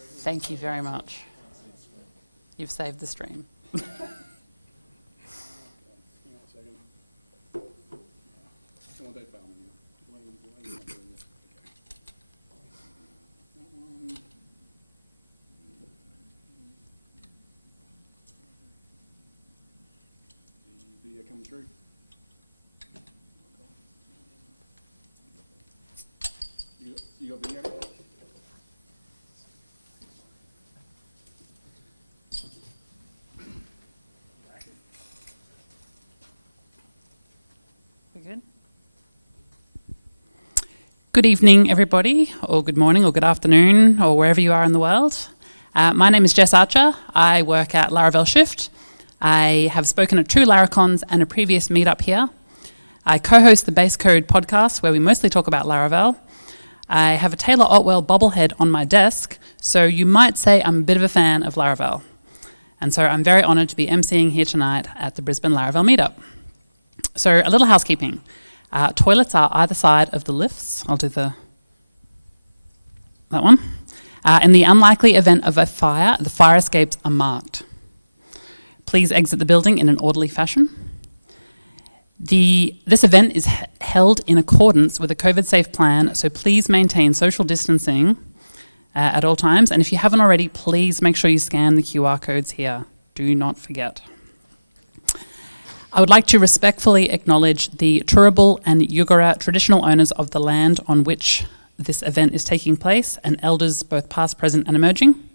Thank you very much. You've saved the stream. Hang on a second. Come on, don't fail me. Why are you not doing this? Okay. That one. The video coming through. You got video? We good? Good evening, everybody, or good morning, or good afternoon, or wherever you are in the world. My name is Jess Archer. I work at Laravel Shift. I have spoken at 2 Laracons and a previous meetup here. I co-host the Base Code podcast, where we mostly talk about Laravel. I have a Taylor Otwell bobblehead on my desk, so you might say I'm a bit of a fan of Laravel. And so I'm very honoured to be emceeing here tonight at the Brisbane Laravel Meetup. So a little housekeeping. Toilets are either side of the lifts. I'll do that one. In the unlikely event of a fire, the fire escapes are marked. Please exit the building in an orderly fashion. This event is held in accordance with a COVID-safe plan, so please maintain social distancing at all times. And if you haven't already, please make sure you scan the QR codes here. Do not forget. I would like to respectfully acknowledge the Turrbal and Yugara traditional owners of the land on which this event is taking place, and elders both past, present and emerging.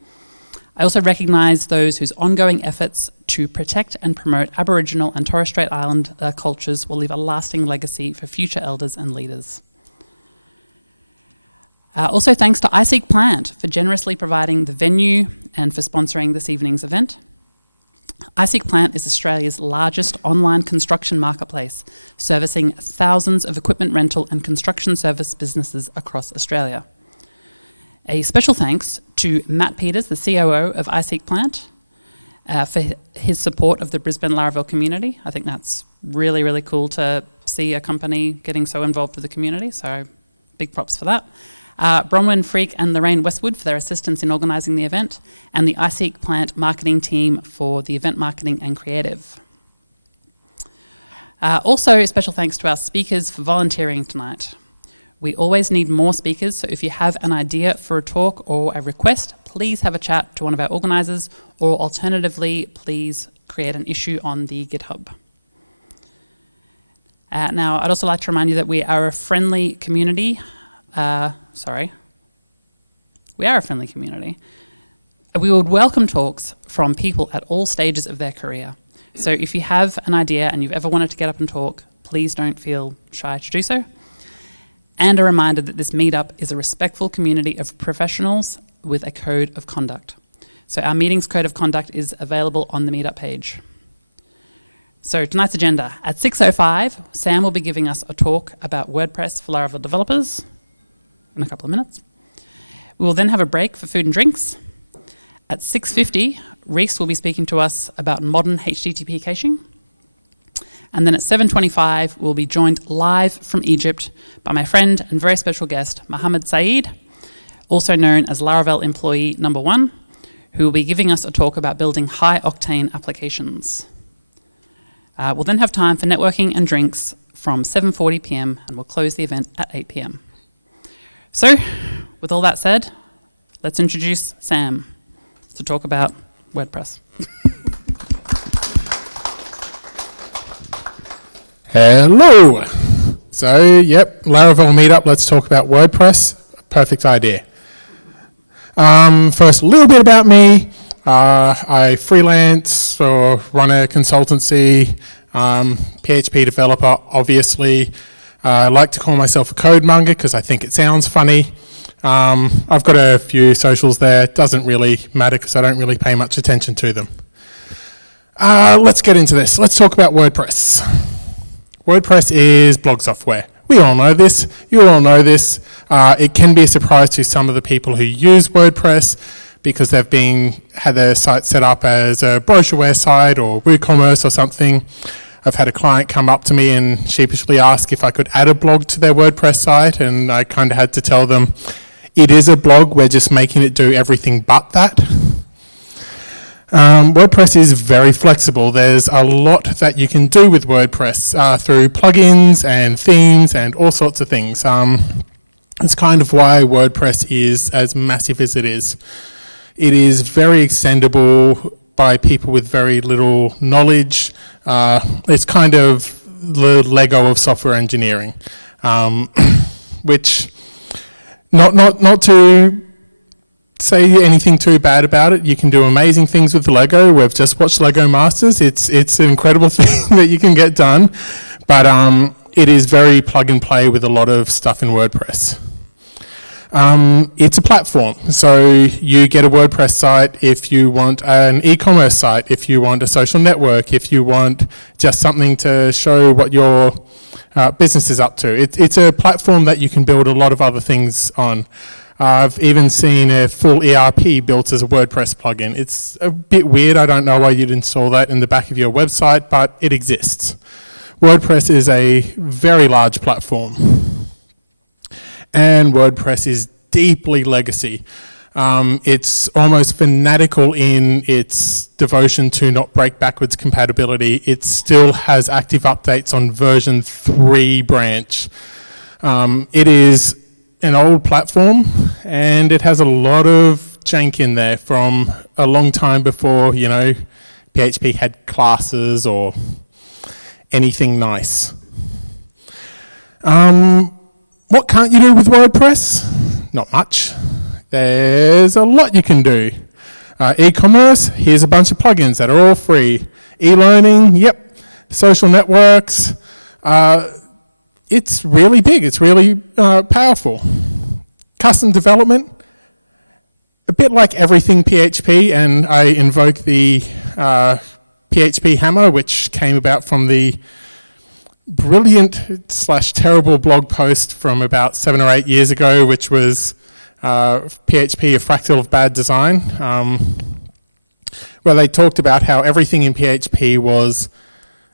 I also recognise those whose ongoing efforts to protect and promote Aboriginal and Torres Strait Islander cultures will leave a lasting legacy for future elders and leaders. Also thanks to iSeek Plant for generously providing the venue and for sponsoring this evening's event. iSeek Plant is Australia's largest online construction marketplace, servicing thousands of equipment rental and construction service businesses across Australia. A special thanks to Matt Peters, the COO of iSeek Plant, for his support of the Brisbane Laravel community. I think that's really, really cool to see a company getting so involved with the community, so big props for that. Bronwyn Freak and Lorraine Westwood for their assistance in organising the event, and the iSeek Plant marketing team for the event marketing and creative. Also, a special thanks to our speakers for volunteering tonight. We always need more speakers, so if you have an idea for a talk or a request, please have a chat to one of our organisers, or alternatively, please create an issue on the GitHub. Now, I'd also like to remind you that we are a friendly community. We are a friendly community. We would welcome talks from people at all stages of their career. So if you have an idea and you've ever wanted to get up and talk, please don't feel shy to do so. And a reminder that this meetup is a respectful community of professionals with a code of conduct. So our meeting's code of conduct is available on the meetup page. So tonight's agenda. At 6:05, Sam will be giving us a talk about WordPress for Laravel developers in a couple of minutes. We will then have a break for food and drinks. At 6:50, Reese will be speaking to us about modern HTTP caching. And then at 7:25, we'll be joined live from Egypt by my friend and very special guest, Mohammed Saeed, also known as Laravel Employee Number 1, who will be giving us a talk about building high Octane applications. We'll then have time for networking and drinks from 7:40 p.m, and we'll close the event at 8 p.m. So, with all that said, let's introduce Sam to talk about WordPress. Hello. So, Laravel Meetup, let's talk about WordPress. Perfect idea. First, a little bit about me. I freelance or run a consultancy, PHP developer, obviously. I like to call myself a code monger because I think it sounds funny. I've got a few socials there. It doesn't really matter because I don't really pay much attention to them. Let's get into this. Let's talk about WordPress. WordPress is blog software. We all know this. You all know this. It can be a surprise to some of the people who use WordPress because they've had their site set up as a brochureware site or WooCommerce or something. I've had a client come up to me and sheepishly ask if I could add a blog to their WordPress site, and I kind of had to tell them, it is a blog. We're just making it do everything but that. WordPress is very flexible. There's a lot that you can do with WordPress through plugins and themes and all sorts of things. It's kind of why WordPress is as massive as it is. It is very extendable by people with very little knowledge. It's kind of the Lego of software engineering, which not to say anything too bad about it. You can do amazing things with Lego. We've just watched Lego Masters. It's an incredible thing that you can get done, but it is very plug and play with a lot of stuff in WordPress. It's a platform, so you get a WordPress site if you want an e-commerce site, if you want a social network, if you want just something to show what your business is up to. It's a platform that you can build a lot of other things on. I've even seen a full ERP built as a WordPress plugin. It's a bit weird. I don't know why you'd install that in the back of your website, but it exists. WordPress is a very large platform. And WordPress is deeply legacy. It's almost fanatical in its devotion to not break backwards compatibility. It still has active updates on version 3 branch. It is an old platform, and it has a lot of jank in there from a long time before, PHP had classes or anything nice. What can't you do with WordPress? Not much. There's a lot you can do. E-commerce, here's a bunch of plugins that are all free. E-learning, yep. Social networks, it's really big, it's really powerful. Custom development, a bit like everything PHP, and I invoke the PHP hammer, which came about from the brilliant/terrible blog post from about 7 or 8 years ago, which was PHP, a fractal of bad design, where they talked about how everything in PHP was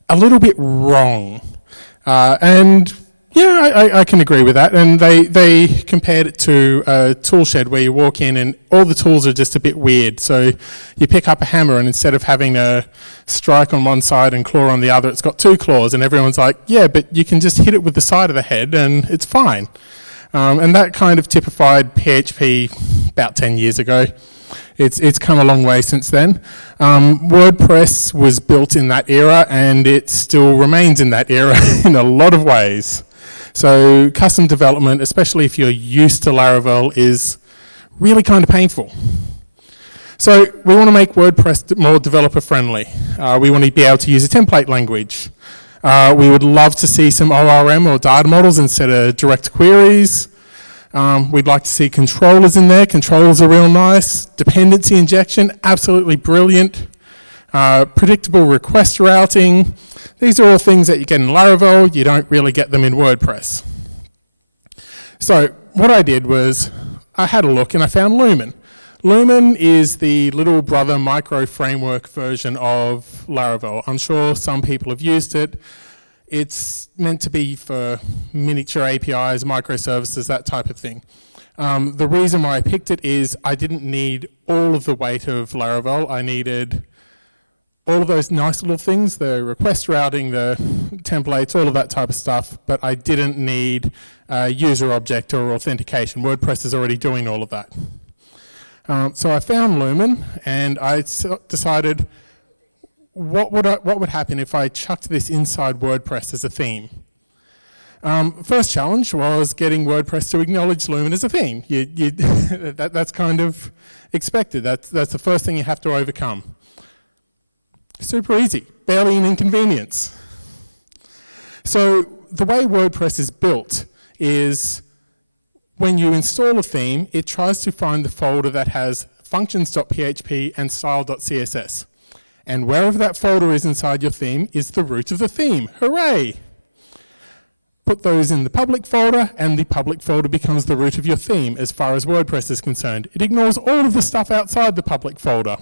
a little bit wrong. And yeah, I can agree with that. And they compared it to a tool shed where you walk in and all the tools are just a bit weird. So you pick up a hammer, and instead of having a strike on one side and claw on the other, it's got 2 claws, and everyone's like, yeah, but you can just hit it with the side of the head and it's fine. And that kind of typified PHP about 10 years ago. It's come a long way since then. WordPress was built in that era, and it still remains in that era in a lot of ways. So custom development, especially if you're used to Laravel, is really kind of painful. So we want to make WordPress more developer friendly. We want to be able to use a template language. We would love to see some ORM or data models instead of direct queries. We'd like to see controllers in there. Controllers are real nice. Dependency injection, absolutely brilliant. Predictable request routing. These are all things that you get in Laravel. You don't really get them in WordPress. So what I did was I had a look and I found Lumen. Lumen is the little brother micro framework version of Laravel. I'm sure some people have used it. It's meant to be for miniature APIs, microservices, that type of thing. The reason why I picked it is I didn't need all of the weight of Laravel. I needed all of those nice little things, the request routing, the templates, all of that type of stuff, but I didn't need a user object or authentication. WordPress is already doing all of that. So I found Lumen, and I decided what would happen if I chucked this inside WordPress as a theme. First challenge was getting WordPress to acknowledge Lumen as a theme. That's kind of expected. That's the first thing you have to overcome. Super easy, barely an inconvenience. So the way WordPress is built is when you install a theme, it tries to find the folder that has functions.php and style.css. And wherever that folder is inside your theme is the root of the theme. Hooray! Put those in the public folder, and the public folder becomes the root of your theme as far as WordPress is concerned. It ignores all of the stuff outside the public folder.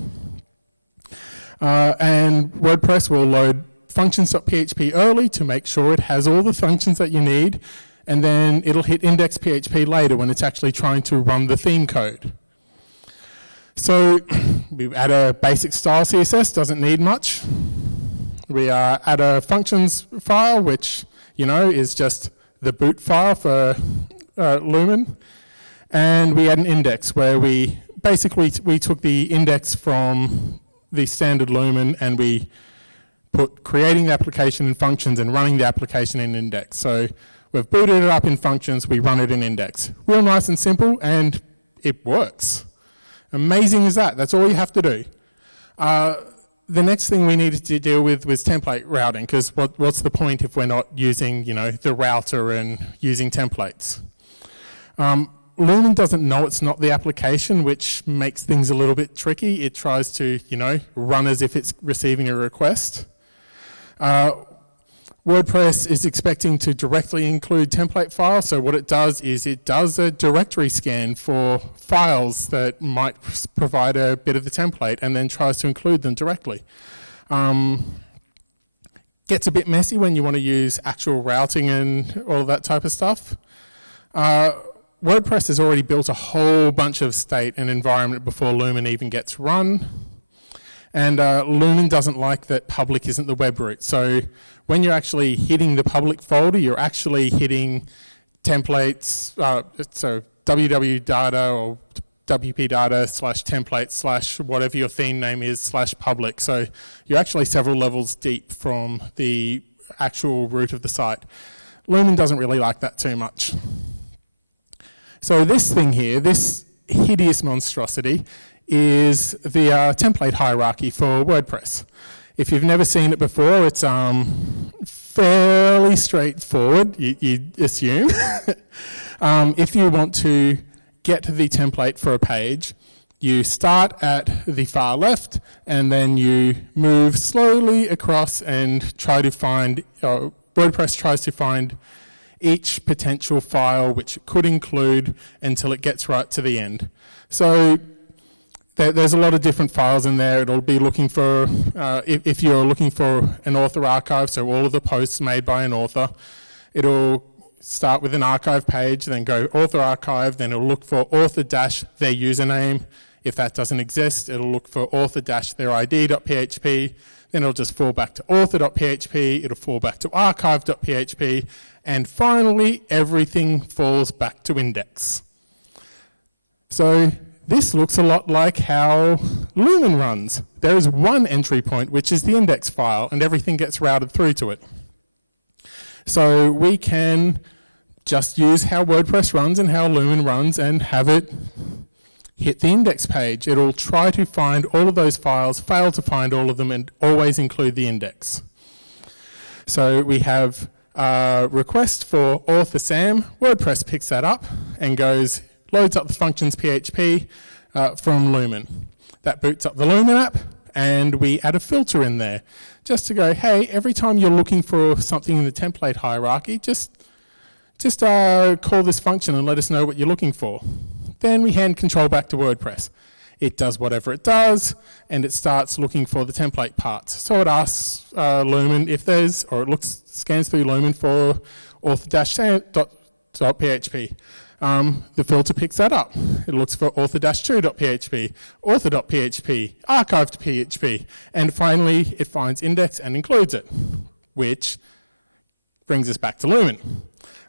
And WordPress will load functions.php early to make sure it has all the functions that you need, and then it'll hit index.php later when it's actually trying to run the theme code. So we add a basic style CSS, doesn't need much. We add a functions file, which is just the boot file for Lumen, and we add an index where we took the index from the standard Lumen and we put creating the application in functions and running the application in index. So we've booted it up in functions, we run it in index. Real nice and simple, and it works. Amazing as that. That's all you have to do. The next thing we needed to deal with was template routing, because what's the point if we're not using, the router and using templates? Lumen doesn't know it's not the application, which makes things a little bit tricky. It tries to, run as if it's receiving a request. WordPress is expecting to directly include template files, so what it does is it does a directory scan for files that might provide a bit of the template and then tries to include them directly. Gets a bit messy when you want to use actual routing and all that type of stuff. WordPress has already built a whole bunch of state and environment before Lumen even gets run. And Lumen doesn't like that public isn't the web root. So when you're actually hitting the public folder, you're actually hitting templates, so www data or wp data /template / whatever your theme name is /public. So you're actually several levels deep from the actual root of the site. Lumen doesn't really like that too much. So this thing here, this hideous monstrosity, is the template hierarchy for WordPress. If you've never seen it before, it's fairly straightforward, you assume. If you want to get the template for a page, you start at the far left and then you move slowly across and try to find, WordPress tries to find each potential file which it could include until it gets right to the end. So there's a lot of different files in there. It'll be looking for, if you're looking for an author archive, so all of the posts made by an author, it'll start with an archive page, then go author archive, then it'll look for author dash their username. If that doesn't exist, it'll look for author dash their id.php, then it'll just fall back to author.php, it'll fall back to archive.php, and finally everything falls back to index. So this looks a lot like how Lumen runs. There is one entry point, which is the index file, and everything gets routed through to it. So we can just use how WordPress runs and how Lumen runs and have it hit the index page. It'll try to find all of those files, fail to find all of them, and always include the index. So we have a request for author Sam. WordPress picks that up and loads up the functions PHP from Lumen. That boots up the Lumen app, and we add a filter in there just to go, hey, every time you're looking for something in the template hierarchy, just call this function and let us know what you're looking for. Then we hand control back to WordPress. It does whatever it does, and it starts looking for the template parts. So it asks Lumen if there's, or it scans through Lumen for author-sam.php. The filter picks that up. It looks for author-2.php, author.php, archive.php, and finally it finds index and includes it, which brings us back to Lumen.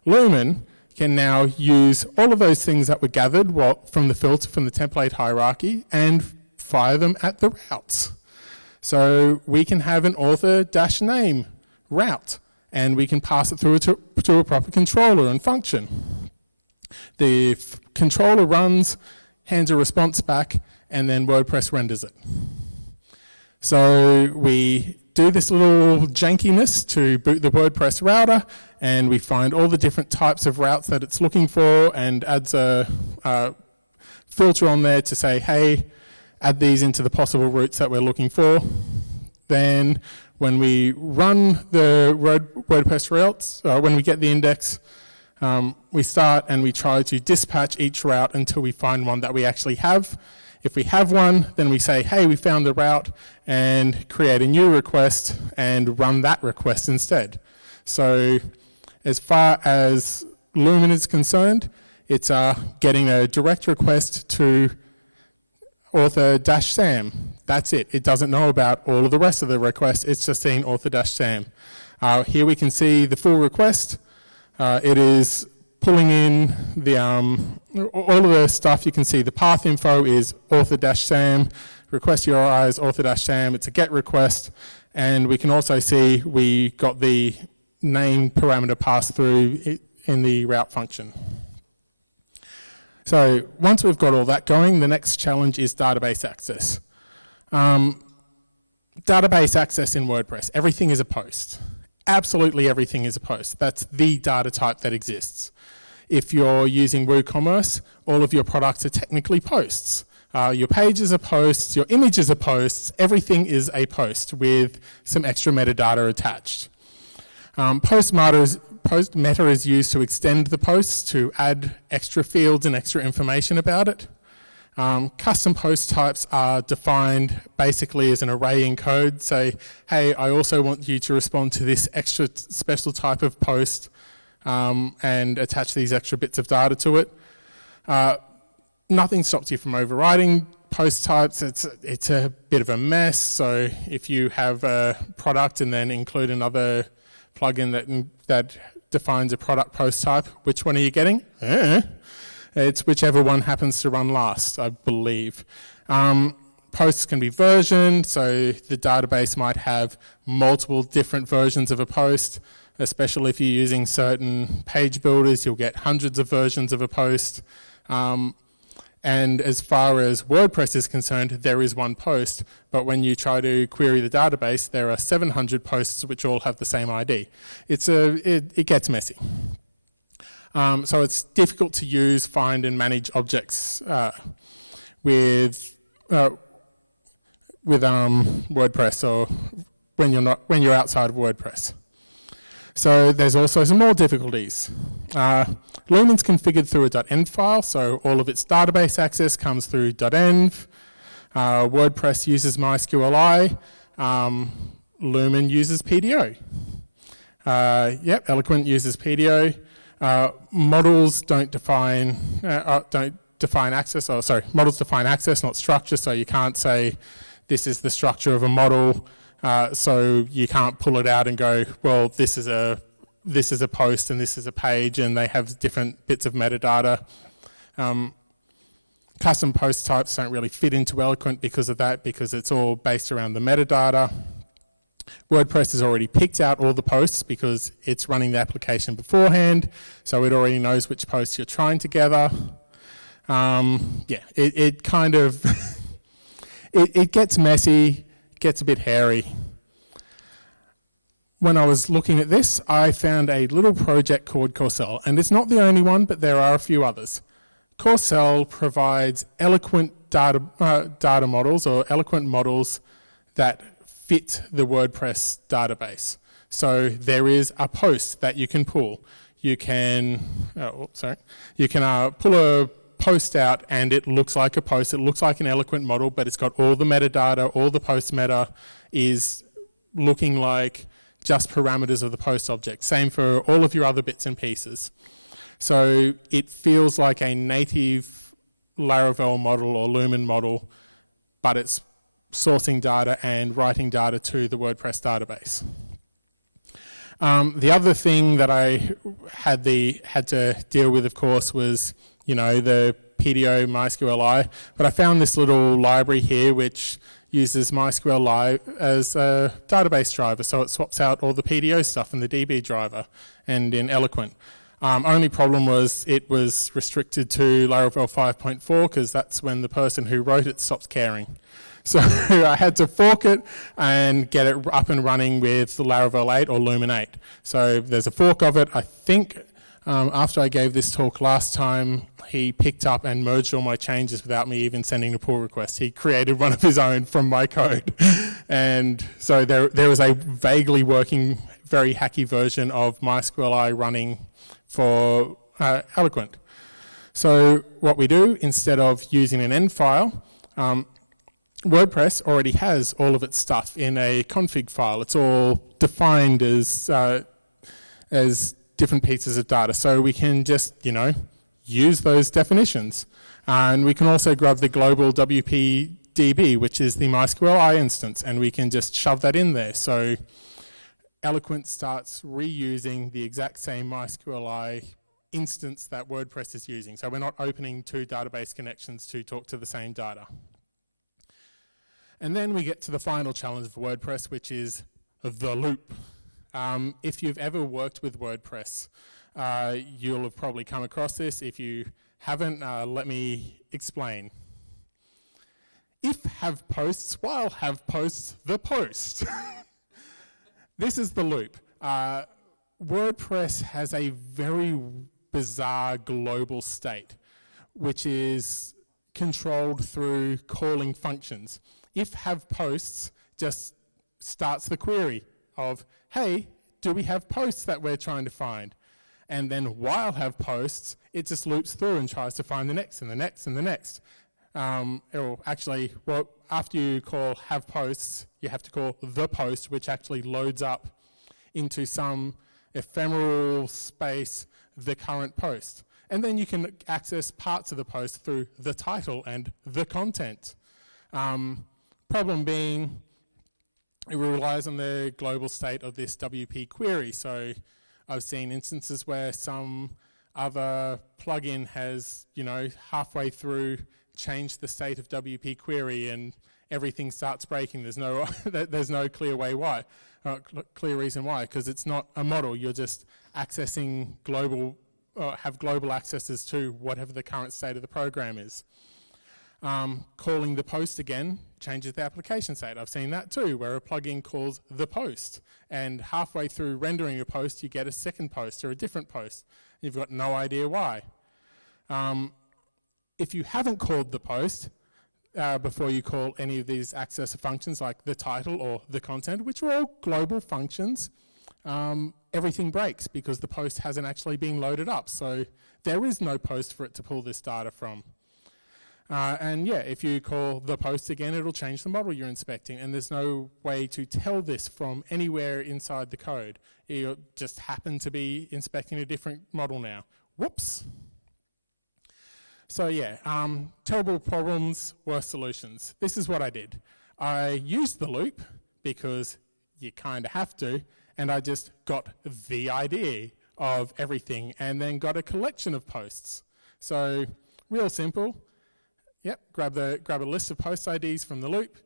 Lumen can now use all of those things that were gathered from the filter from the template hierarchy and fire them at the routes. So we can have an author-name route, and we can pass it through to a proper controller and function. The controller runs, hands a response back, and then WordPress renders it. So we do this little jankiness to boot the WordPress router, and we find all the different types of routes that it's looking for and adds a filter on there to say, hey, add these into the possible routes that we're looking for. Then when we run the WordPress routes, when we get the index, we start and we try to dispatch each route until we find one that we actually have. If we have one, then we say, hey, we found the route, and create a new request and run that request instead. So as far as Lumen is concerned, it's getting a direct request to author-sam. That's it. It doesn't know about all of the rest of the requests. It's just seeing author-sam. Here we can see the full request. It is pulling in the all of the stuff. You can see the path info is author-sam, request URI is author-sam, it's a GET request, and we can also see we got the name parameter passed through in the route function. So once we've got all that going, the next challenge is database access. Database access in WordPress, everything is a post. Absolutely everything is a post. That's the data type that exists. If you're using WooCommerce, all of your products are technically posts. Your pages are posts, your images are posts, everything is a post with some extra metadata attached. Post meta is used to extend the posts to add extra fields and extra information about it. Custom post types are defined basically as an array in code. Say, hey, I also want you to respond to this extra special type of post and attach these extra bits of data to it. Nothing stops you from overriding post types. It's a bit of a mess. So if you have a product and then include another plugin that defines a product post type, which one are you getting? It's whichever one happens to run last, I believe. Posts can be versioned, so the database might have multiple different versions of a post, especially if you're using certain page builders, you'll get hundreds of versions of a post. And as far as WordPress is concerned, there is one post, but when you try to query the database, there are 700 posts which all have the same ID. It gets messy. So it's difficult to use, find, and manage objects with WordPress, or when you're outside of WordPress. So there's also some more difficulties. Lumen's configured through a .env file, so all of its database access comes through .env. WordPress uses MySQLi. Lumen uses PDO. Eloquent uses PDO. Models don't define access, models define access, not structure, so you can't say this is the structure of a model, so you can't pull it out and go, well, this is a post and this is a page, and they have different bits of metadata. Custom post types don't really fit into Eloquent because of that, because it's all based around the metadata. WordPress has already picked out all the posts because it's running the application beforehand, so it already knows which posts you're trying to gather. It kind of it gets messy, gets a bit hairy. When I was looking at this, I found a little project called Corcel, and it's not the only one, but there are a few others. Corcel provides eloquent data models, or eloquent models that fit the WordPress database. So there is a post that you can pull. You can, pull a post out and it looks like a post. It looks like an eloquent model, but it's got all the metadata. All the post meta is looking like just parameters of the post object. Same for all of your other bits and pieces. So it feels like a native Laravel model or Lumen model, but it's sourcing data and writing data to the WordPress database. The other thing that I had to deal with, of course, was the PDO MySQLi, but I found this little library here which uses MySQLi as a database driver, so it swaps out all the PDO stuff in the DB driver and in Eloquent. Only problem was it was restricted to Laravel 5.4 because that's when the person who wrote it stopped caring. So I had to fork it and get it up and running with Laravel 8 or Lumen 8. So there's a fork of it. I think after I gave this talk last time, he picked up and merged all my changes without me even sending a pull request. He created one of his own from my code. And so there was a vaguely working, very hacky version of MySQLi running for Eloquent. So what we do, instead of using an env file, WordPress already has all of its stuff in a config file. It's all defined as different pieces of data. So we can just, use those definitions. And we can also grab the global WPDB, which is the MySQLi instance, and we can just shove that in there. So Eloquent starts reusing the exact same MySQLi instance that WordPress is using. So we're not opening two database connections to talk to the same data. And then we get to the final challenge of WordPress, which is the loop. If you've ever worked with WordPress, you'll have probably come across this. If you haven't, let me explain. If have posts, while have posts, the post. This is the loop. WordPress has a very bizarre global state, which is controlled through calling functions. If have posts just starts the query of, hey, do we have posts that we're trying to find? And then while have posts, it just loops through and tries to find the next and the next and the next. After you call have posts, you have to call the post, which actually loads up into some ephemeral space the current post. And then you can access parts of the post through the title and the content. Problem being, it relies on the global state of this WP query. So I've seen instances where some other plugin has, halfway through changed the state of WP query and everything starts breaking. There's no clear reason why, because it's not a model. You're just accessing have global accesses to whatever the current state of the program is. Calling the post again changes the application state. I've seen that too, where a plugin calls the post, and halfway through rendering a post, you get a second post or a different post. You've got no idea why. If you haven't called the post before you call any of these accessor functions like the title or the content, which are all global functions, everything breaks because the post hasn't actually been loaded up. So there is no post for it to pull this data from. If you call the post again, it'll change the model you're inspecting, and there's no way to tell this from anywhere inside the code. You just happen to be inspecting a different model now. Whoops. So terrible problems, worse solutions. This is what I did. I used the loop because you kind of have to, and I just got the idea of everything and then got a collection of posts. So real simple. Yep, grab a list of post IDs from the loop,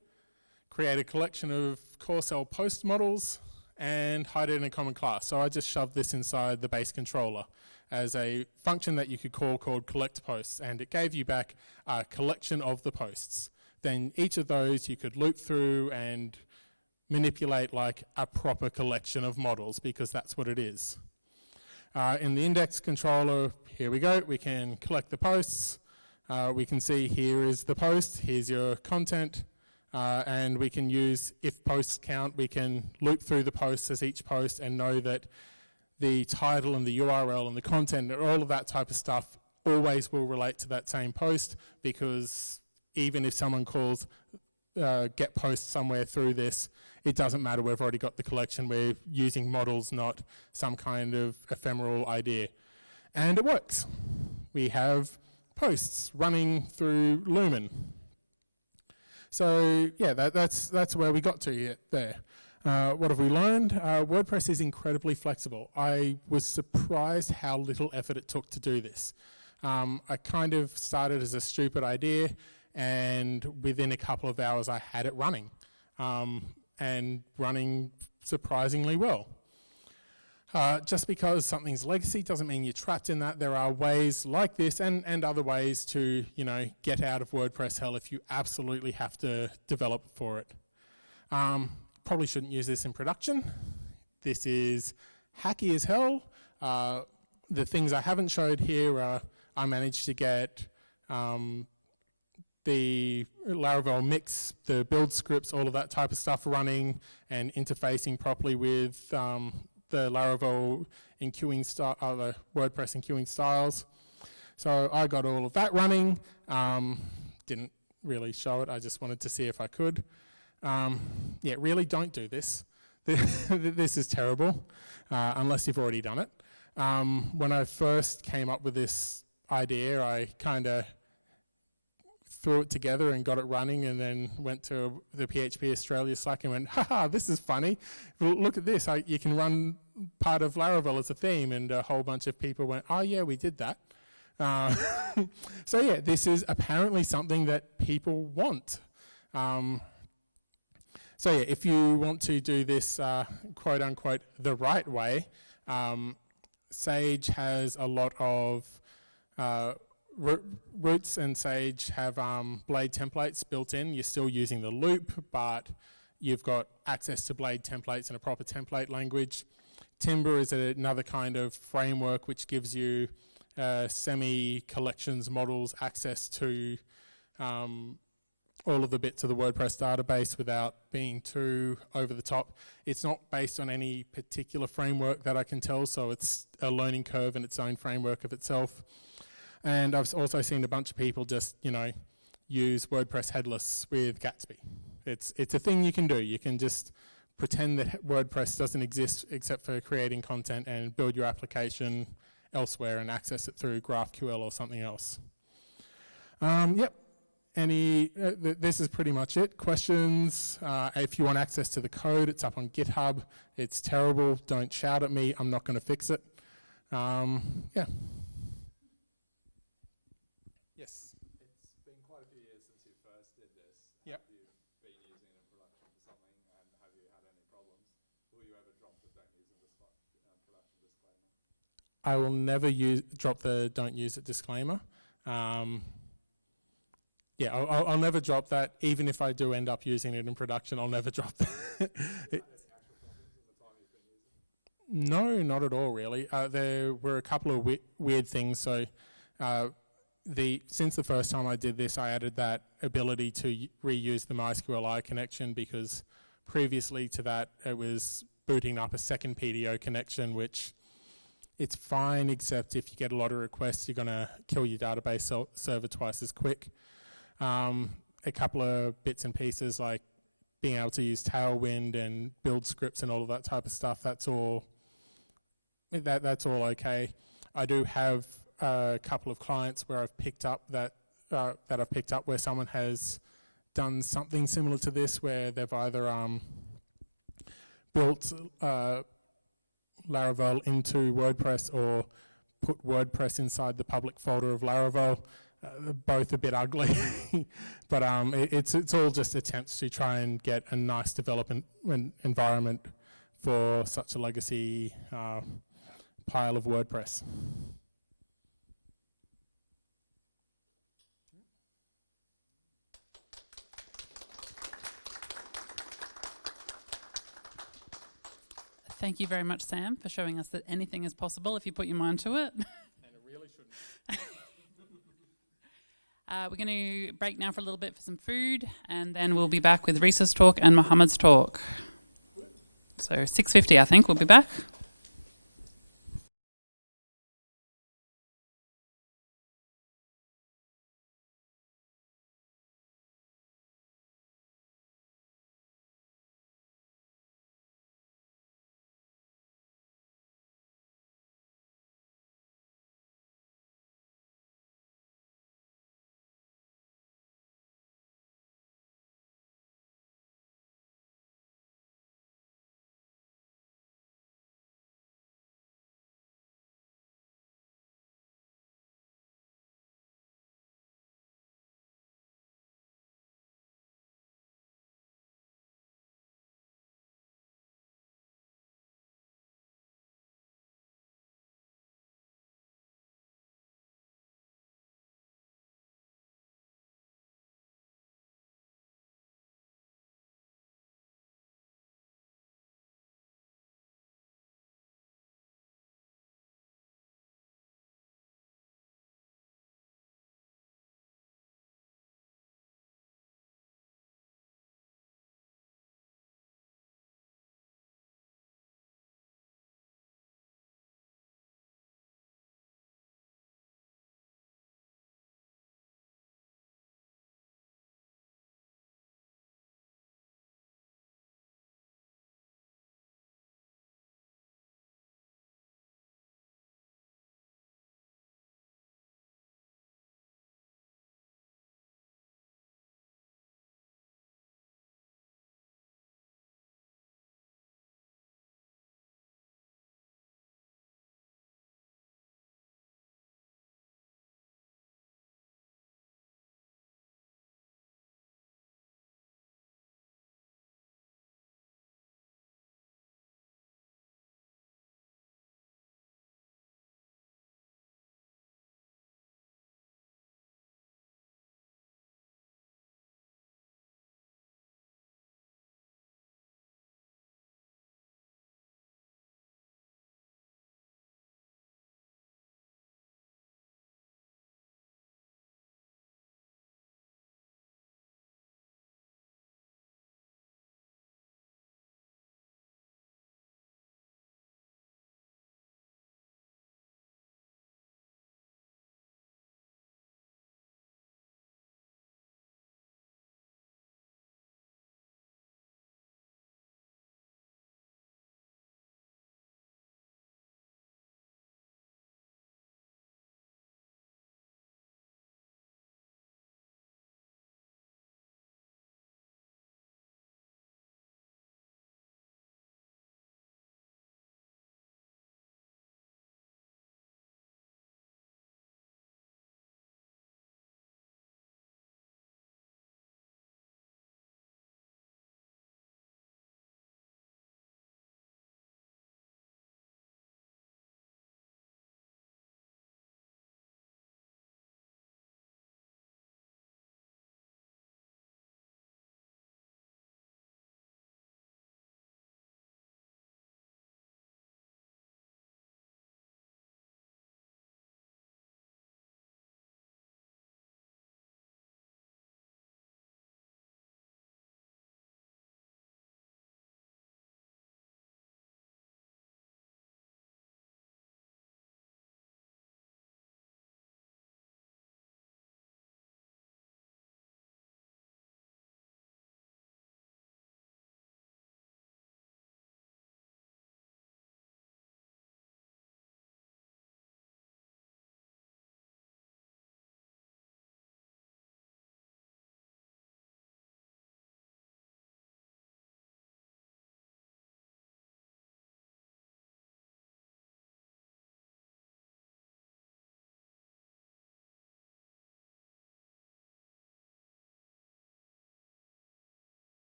create a collection of core cell post models, and hide it in a common class. So I just shoved this inside the base controller as a function that you could call called collect posts, and it gave you back a collection of the posts. Then each of those you could loop through and manipulate like a proper collection of models, because that's what it is. In the index controller, here we go, we can collect the posts. We can see here is the post, here's your content, and we can use if posts count, we can loop through the posts as each post and know that the title and the URL and the content and all of that type of stuff always will relate to that same post, because even if someone calls get post somewhere through this, it doesn't matter, we've already got the collection, we're using models, not some kind of ephemeral idea. And it works. We have posts running through Lumen. So that's where we got to there. What have we learned? WordPress is incredibly flexible. I was surprised how little effort it took to do this. I kind of started as a stupid idea, and within a couple of hours I had it running, and running surprisingly well. Just because something's legacy doesn't mean you're trapped in that. There are ways like this and other ways to, get out of WordPress hell if you absolutely have to develop for it. Probably shouldn't use this in production. This is hacky as hell. The things I haven't showed here are I managed to get the Laravel mix, the build scripts, all of that type of stuff running and interfacing properly with the Laravel enqueuing style, the WordPress enqueuing styles. So I got all of that running. Didn't really show it. I just wanted to see if I could. Really don't do this. This is terrible, unless you've already done it. When I first came up with this idea, I kind of threw it together and got it running, and then went to the PHP Australia Slack and went, haha, this is funny. Look at this, you can run part of Laravel as a theme, and a whole bunch of people went, oh yeah, we did that. So yeah, this is apparently something that people want. So yeah, if you want to do this quote unquote the right way, Sage has a lot of Roots and Sage have Blade templates built in. You're still using the loop, but you've got access to Blade templates in a proper template language. Timber is another kind of framework which gives you semi-collections models access to all of the bits of the WordPress database without being too over the top. It's not based on any particular framework that I can tell, so it's a learning curve in its own framework of itself. And I've also seen a bunch of people just, use WordPress headless with Gatsby. It's a thing you can do. You can just pretend that WordPress doesn't exist except for creating content and build your application elsewhere and access it through GraphQL or something else. Yep. This is pretty much it. Questions? If you want access to the code, it's up on GitHub. It's terrible. Don't shout at me. I'm not going to fix it. Yeah. Yes. It's been quite a few years since you first did this. Yep. Have you been using it in production for something, and have you had any problems? Will you ever drop the don't use it production disclaimer? I will never drop the don't use it disclaimer. Yeah, I'll never drop that. Even if I do end up using it in production, I'll never drop that. Any actual problems in the time you've been using it? No, not at all, really. There were a couple of weird things. So, since the first time I did this, I added that ability to reuse the MySQLi connection, because previously to that, it was booting up a second PDO connection, which it's fine, except if you get a lot of requests, you're going to kill your database server twice as quick. A couple of bits and pieces like being able to use Tailwind and build scripts and all of that type of stuff, that's all okay. I do have a couple of clients where I've picked up where someone has done something similar to this, where they've either built Laravel into WordPress or put WordPress inside the public folder of Laravel. Both a bit ugly, but it's all just attempts to try and get a nice development environment for such a legacy pile of WordPress. Thank you very much, Sam, for showing us that anything is possible if you put your mind to it. And it really shouldn't. We're going to break now for a little bit for some food, and then we'll be back with Risa's talk and Mohammed's talk. So 6:50, I think, we'll be back.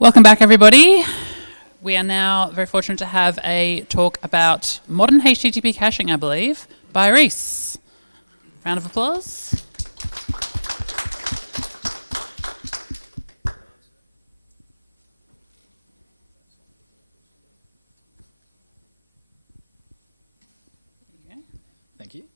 Welcome back, everybody. We are now very fortunate to have a talk about modern HTTP caching, I believe, by Reese. Round of applause. Thank you.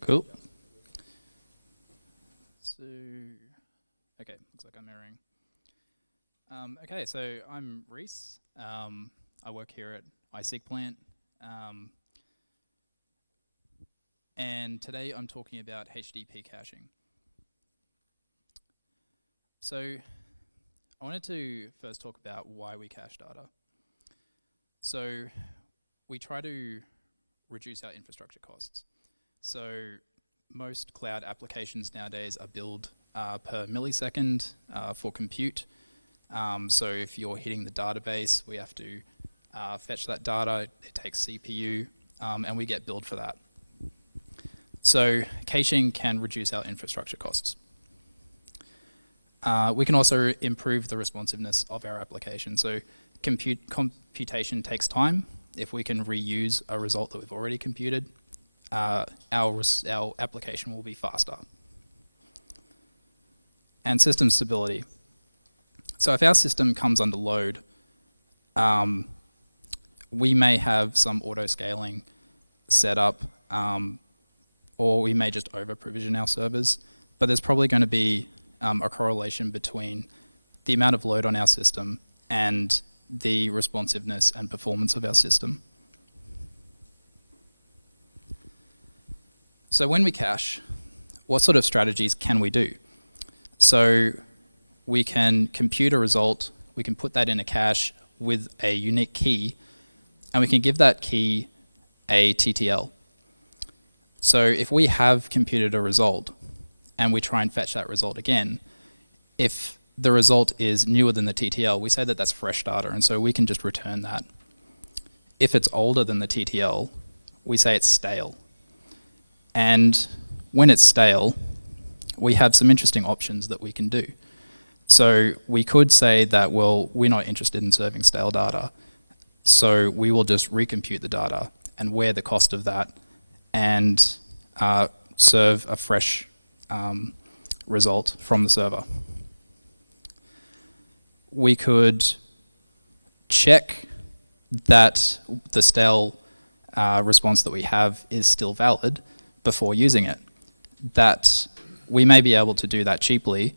Cool. So, okay, looks like I'm mirroring. Okay, so I'm Reese. I work here at iSeq Plant. And today I'm talking about HTTP caching. So I wanted to first talk about why we cache data. So we try to reduce our infrastructure costs. So most cloud applications nowadays are billed per millisecond for compute. So if you're hitting the database, we have to fetch that data. It takes CPU, and we get billed for that. So caching can reduce our infrastructure costs. We can also improve the responsiveness of our application. So computation takes time. If we can reuse a result that we've already computed, our application will be faster. And system stability. So if our system comes under load, we may have some auto-scaling set up, or we may just over-provision our servers, but there's probably going to be a correlation between the amount of load on our system and the responsiveness and performance of our system. So when we cache, what sort of strategies can we do? So we can compute a result, we can put that in a cache with a unique key, and we can give that key a TTL. So if we have computed a result and we try and fetch that result again, if the result is newer than the TTL, we say that that's fresh data, and so we can just return that. If it's older than the TTL, we say it's stale. And when it's stale, we have some interesting options that we can do. So we could say that, well, we're not interested in serving stale data, so we will just recompute the data and wear the cost of that and serve a fresh result from the server. We could check that the stale response that we have is still valid before using it. That we may be able to do that cheaply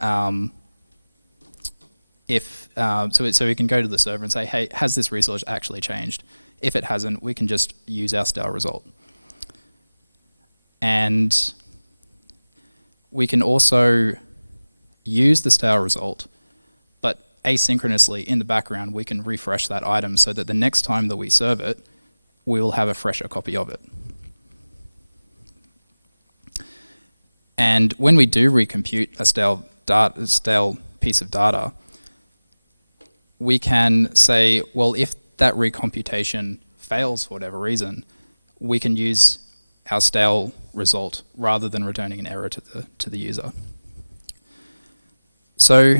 so we can go to the server and say, hey, has this resource actually changed? If it hasn't, we can just use our stale result. And we can also use the stale result, but asynchronously in the background, we can refresh that item so that the next time that we serve it, we will have a fresher copy of it. And when we do recompute a stale piece of data, we can say, well, if that recomputation fails for whatever reason, we can use our stale result rather than returning an error to the user. So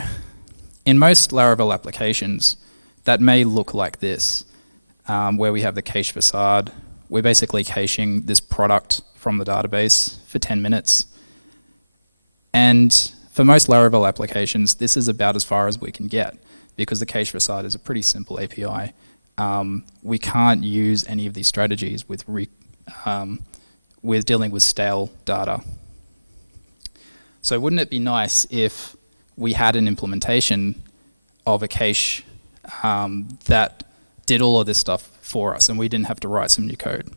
in most Laravel applications, that may look like this, where we have the cache facade. We're basically caching this product from the database for 10 minutes. And for most Laravel applications, this is about as far as we can get because the cache facade is a pretty simple API. We can't use any of these strategies with dealing with stale data. So wouldn't it be nice if we had an implementation of a cache that did all of this stuff for us, and we didn't have to write some new code.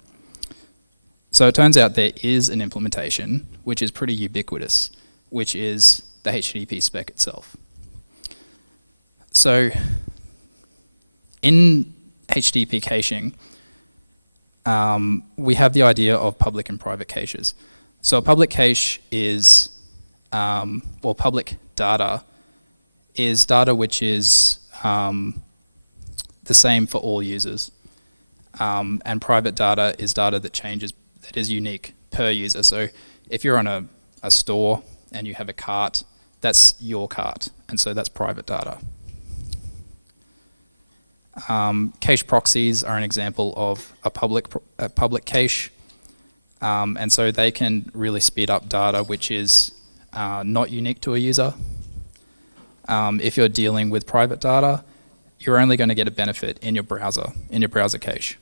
So it turns out there is an implementation which is pretty ubiquitous, which is the HTTP spec itself. So in HTTP caching, we have the idea of public and private caches. So a public cache is, well, public data is data which is the same for all users. And private data is data that changes, that is unique per user. So if you're on a store and you have a cart, that's your cart, and so that's private data. Cache proxies are an example of a public cache, and so they can really speed up data which is not unique to a user. If you're dealing with private data, you're only going to get a benefit in your browser cache.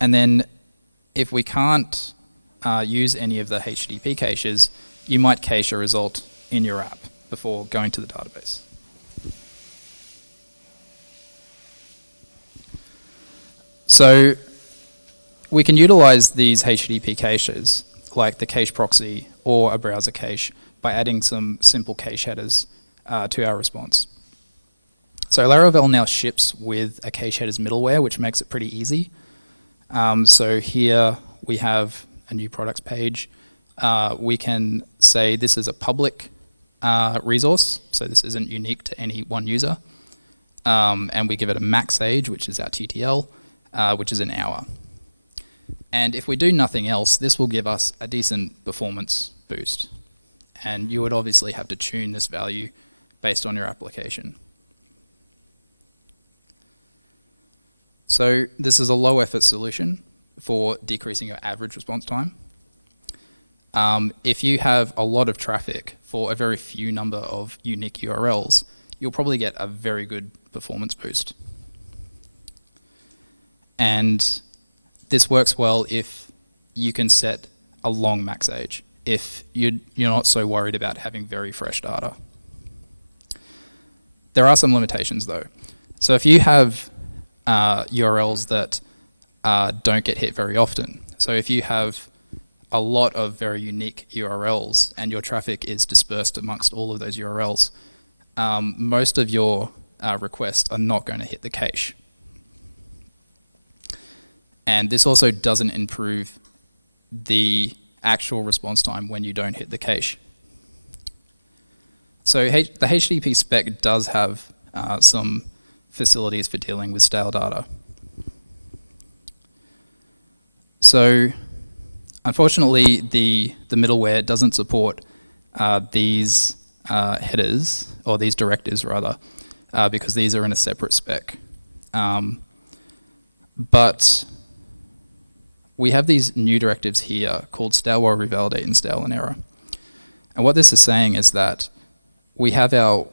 And then if we can't use any of the HTTP caches, you might cache a result in your app before going to the database. So we can utilize these HTTP caches, like the cache proxy or a browser cache, by adding some simple cache headers to our response. So Laravel now ships with a cache headers middleware, which makes it pretty easy. So here we have a new products page. We can say this is a public resource, so this isn't unique to any one user. And we give it a max age, which is our TTL, which is an hour. And if we do nothing else, this will give us a decent performance boost. And you would obviously have to tune this value based on your application. So this is a low effort solution for decreasing your average response time. If you have a lot of traffic for a very few number of unique URLs, you'll probably get a very good performance boost. And this works well if you can set a long max age, if you're not so worried about having very fresh data. There are some limitations though. So if you have URLs that don't get hit very often, so if you have a lot of very unique URLs and your traffic is dispersed amongst all of those URLs, most of your requests are not going to hit the cache. And this also doesn't improve the actual response time when you don't hit the cache. So the HTTP spec does have some facilities for dealing with stale data. So unfortunately, the middleware doesn't support these headers, or these directives rather, because these are in a separate spec. But we have these new directives here called stale while revalidate and stale in error. And what this is saying is that we have our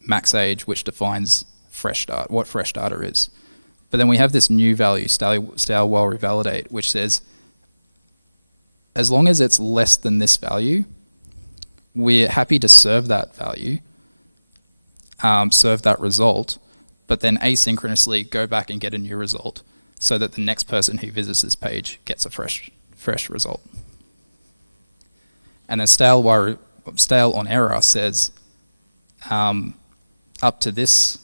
max age, which defines fresh data, what fresh data is. But then we have this new value, stale while revalidate, which says, as long as it's less than this value, we're happy to serve that value, serve that result, but then asynchronously go back and get a new result so that the next person who visits this page gets a fresh result. And then stale on error says, up to this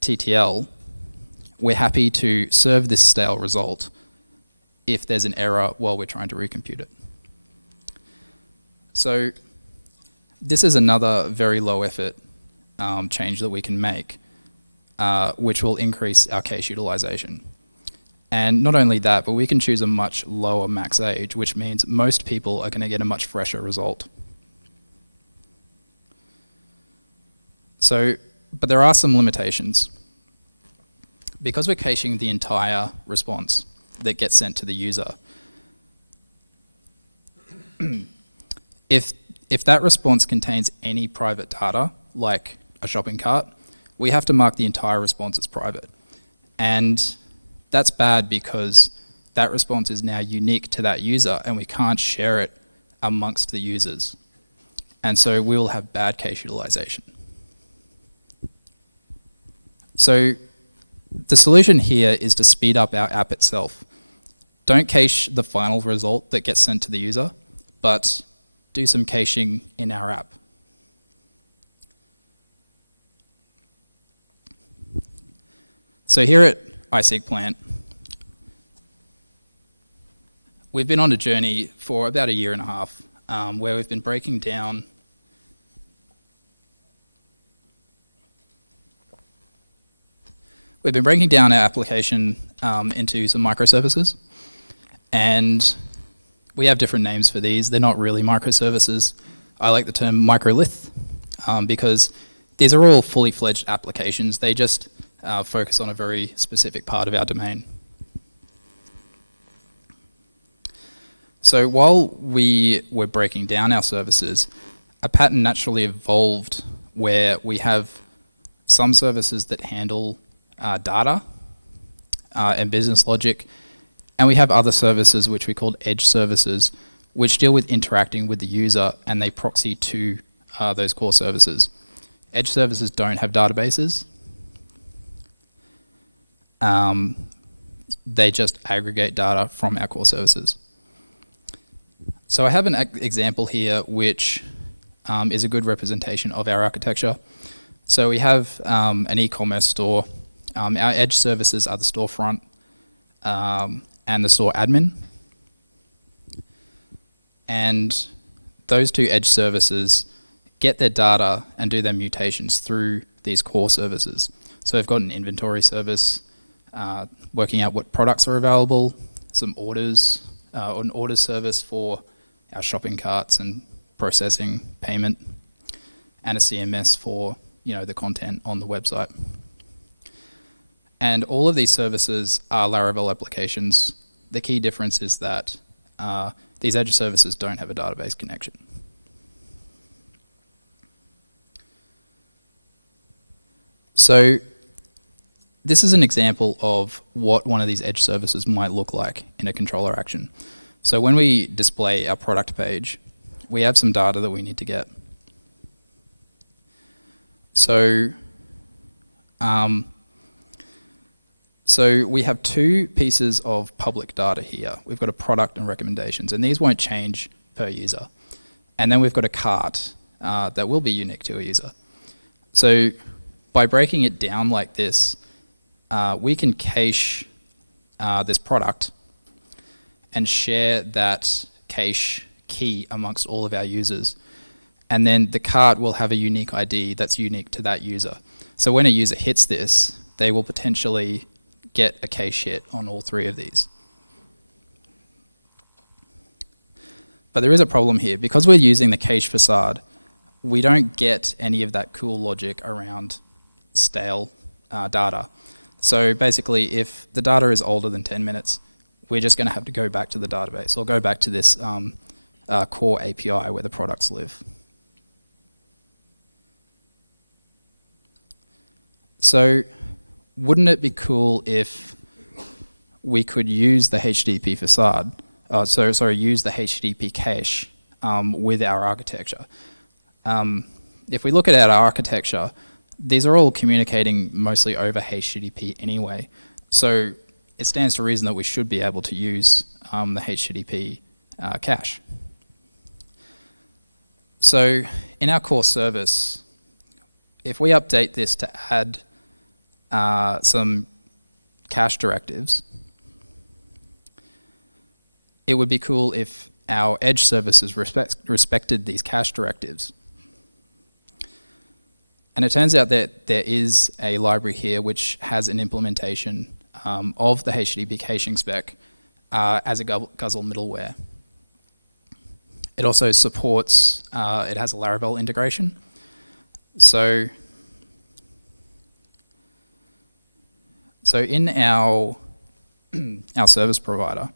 TTL, we're happy to serve this stale result if there's an error while we're trying to recompute it. So this is another very low effort change that we can make, which will increase our cache utilization. And not only that, but we can choose a much lower max age, which means most people are going to get a much fresher result. So, but there are some limitations. Because we're caching the entire response that gets sent to the user, if that response contains any private data, like a shopping cart, we have to mark the entire response as private. And that's bad because that response is now unique to that user and we can't share it amongst the users. and so we will have bad cache utilization. So the solution here is to speed up our app itself. Don't cache the final result that gets sent to the user, but do some caching in our app. So here at iSeek Plant, we've been on a journey for about 1.5 years where we've been breaking down our application into some microservices, and we have different names for these. They're not really microservices. I like the term microlith because these are all fully fledged applications. They just focus on a very specific part of our domain. So while we were breaking down our services, a pattern naturally evolved where we have some services that handle data and business logic, and we have other services which we called edge services, which deal with interacting with the user, and they proxy to those core services. Edge services don't have databases. They just aggregate data from our core services. So I have an example here which is a good representation of our architecture. So we have an e-commerce store. Our edge services are the storefront and the store admin. And those two edge services get their data and do their mutations through these core services. So we've got an inventory service, working out what products are available, some orders, an order service for our shopping carts and processing payment, and a CMS for the content on the website. And all of these services are Laravel applications. The key difference is that these edge services don't have a database connection. So this is an example of what one of these edge services might look like in a controller action. So when we display our product page, we have some data that we need to get. So we have two pieces of public data here. We've got a product and recommendations, and these won't change per user. And then we've got a cart that will be unique to a user. So by breaking it down like this, we can cache this product and share that cache key amongst all of our users. And then the cart will have a unique ID that's unique to that user. So when a user hits this, they will potentially get a cache hit on all three of these. But there is a problem here. Because we're using the cache facade, we don't get any of that cool logic around stale data. So basically, if the data is older than 10 minutes, we're just going to have to go back to the database or go back to this core API where the products live. So wouldn't it be cool if we could use the HTTP facade, use the HTTP cache with our architecture? If we look at our architecture, these are all communicating mostly over HTTP anyway. So it stands to reason that we should be able to use the HTTP cache. So in our core service, if we update this to add some cache directives, it would be cool if our edge services respected these cache directives. And it turns out that there is a library here which has an implementation of the HTTP caching spec as a guzzle middleware. It also supports, it has a Laravel integration. So in our service provider,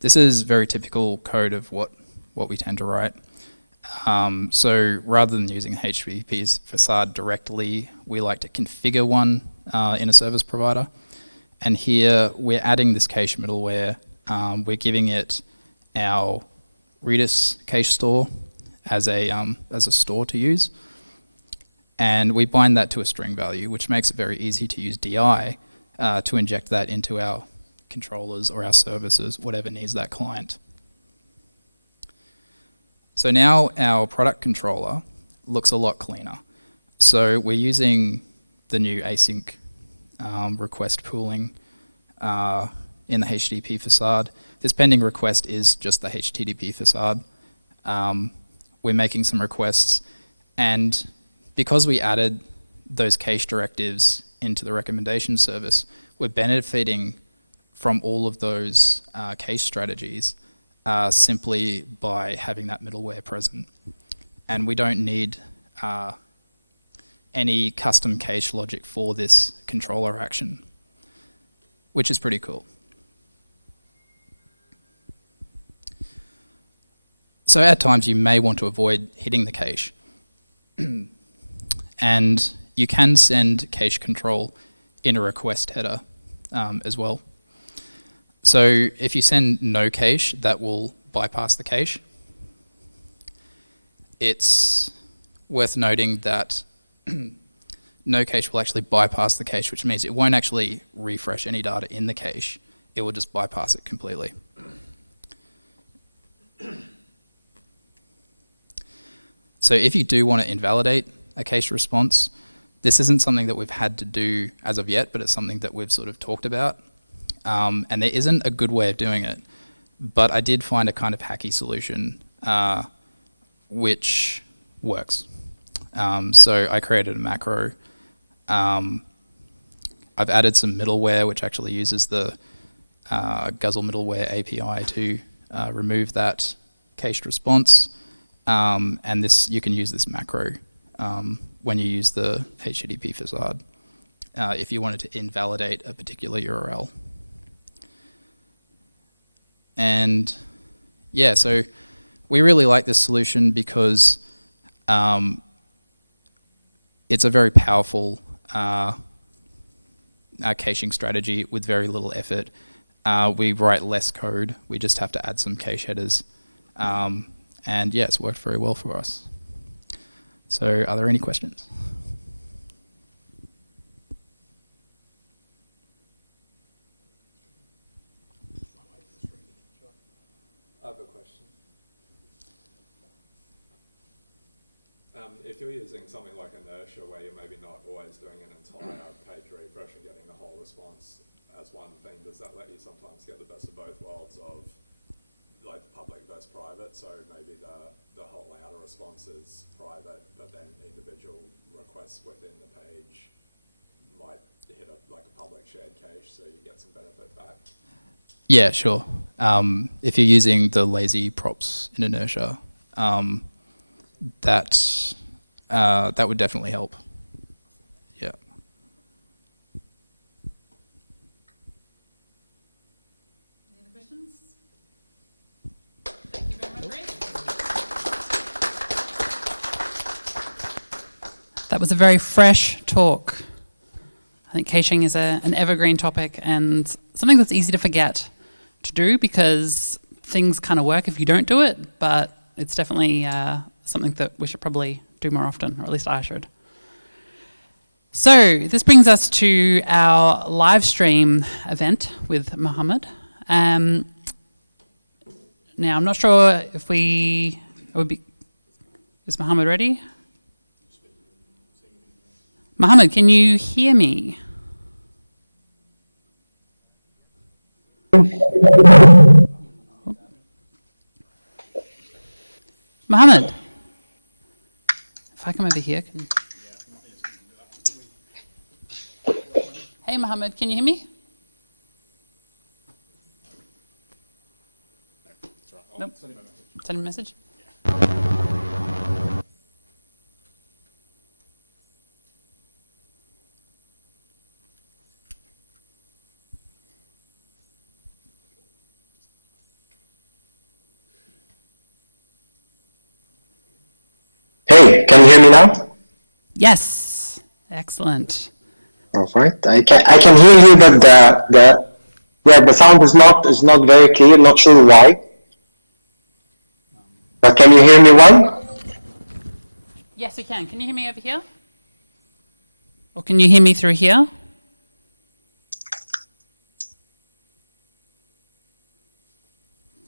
this is very typical code of what we tend to write. So rather than using HTTP's facade directly, we like to configure one in a service provider. And here we're adding this cache middleware. We're giving it our Redis cache store as a store to use. And we bind that to a string value, which makes it very easy to use DI to inject that into our controllers or our services, whatever needs that client. So now our product controller looks a lot cleaner. So we're using the new async request pooling in the HTTP facade. This pending request is just the HTTP facade. We're making some requests, and because we added those cache directives into the recommendation service, we're benefiting from all of those cache strategies simply by having that middleware present. And we don't need any custom cache logic for this controller action, which is pretty cool. So at times you may want to avoid hitting the cache. And you can send cache control in a request header as well. So if you send no cache, that will bypass the cache. It's worth noting that no cache will actually bypass the cache, which means it won't actually refresh any data in the cache. It will just bypass it completely. So if you do want to invalidate a cache response, this isn't something that we've had to do as of yet, but it's something that we've sort of talked about. And there isn't a good way of doing it, but I did find a kind of hacky solution which works. So I created a macro. I've added some middleware which actually uses the Guzzle middleware API to remove that cached response. And this, you can use this macro when you use the HTTP facade if you wanted to invalidate a particular URL. And yeah, so we really like this solution because it's a very powerful caching strategy with very little effort. We write less code. We just have to add some cache headers. And yeah, it's worked very well for us. So are there any questions? I have a question. If you're using something like inertia where you're maybe not always doing an entire page refresh and getting the whole response as one thing, does that let you sometimes get the best of both worlds of like the public versus private? So maybe the whole outer response is private, but then individual requests within the page might hit like a public shared cache, so you get some benefit back. Yeah, sure. If you're using the lazy props in inertia, that would definitely help. Yeah. Any other questions? Thank you very much, Grace. That was a very fresh talk. I think caching is an evergreen topic and something that's easy to forget to do because things kind of work if you don't do it, but it's definitely something that we should probably do more often, or at least I should. So this brings us to our live stream event with Mohammed. Now I'm not sure if is Mohammed ready? Mohammed, can you hear me? Mohammed, if I come over here, Hey Mohammed, can you hear me? Nope. Send a message. Hey, can you hear me now? Yes, excellent. All right, I can hear you, but the sound is not very clear. Not sure why. But can you hear me well? Yes, we can. Can you hear me over here? Or can you hear me through here?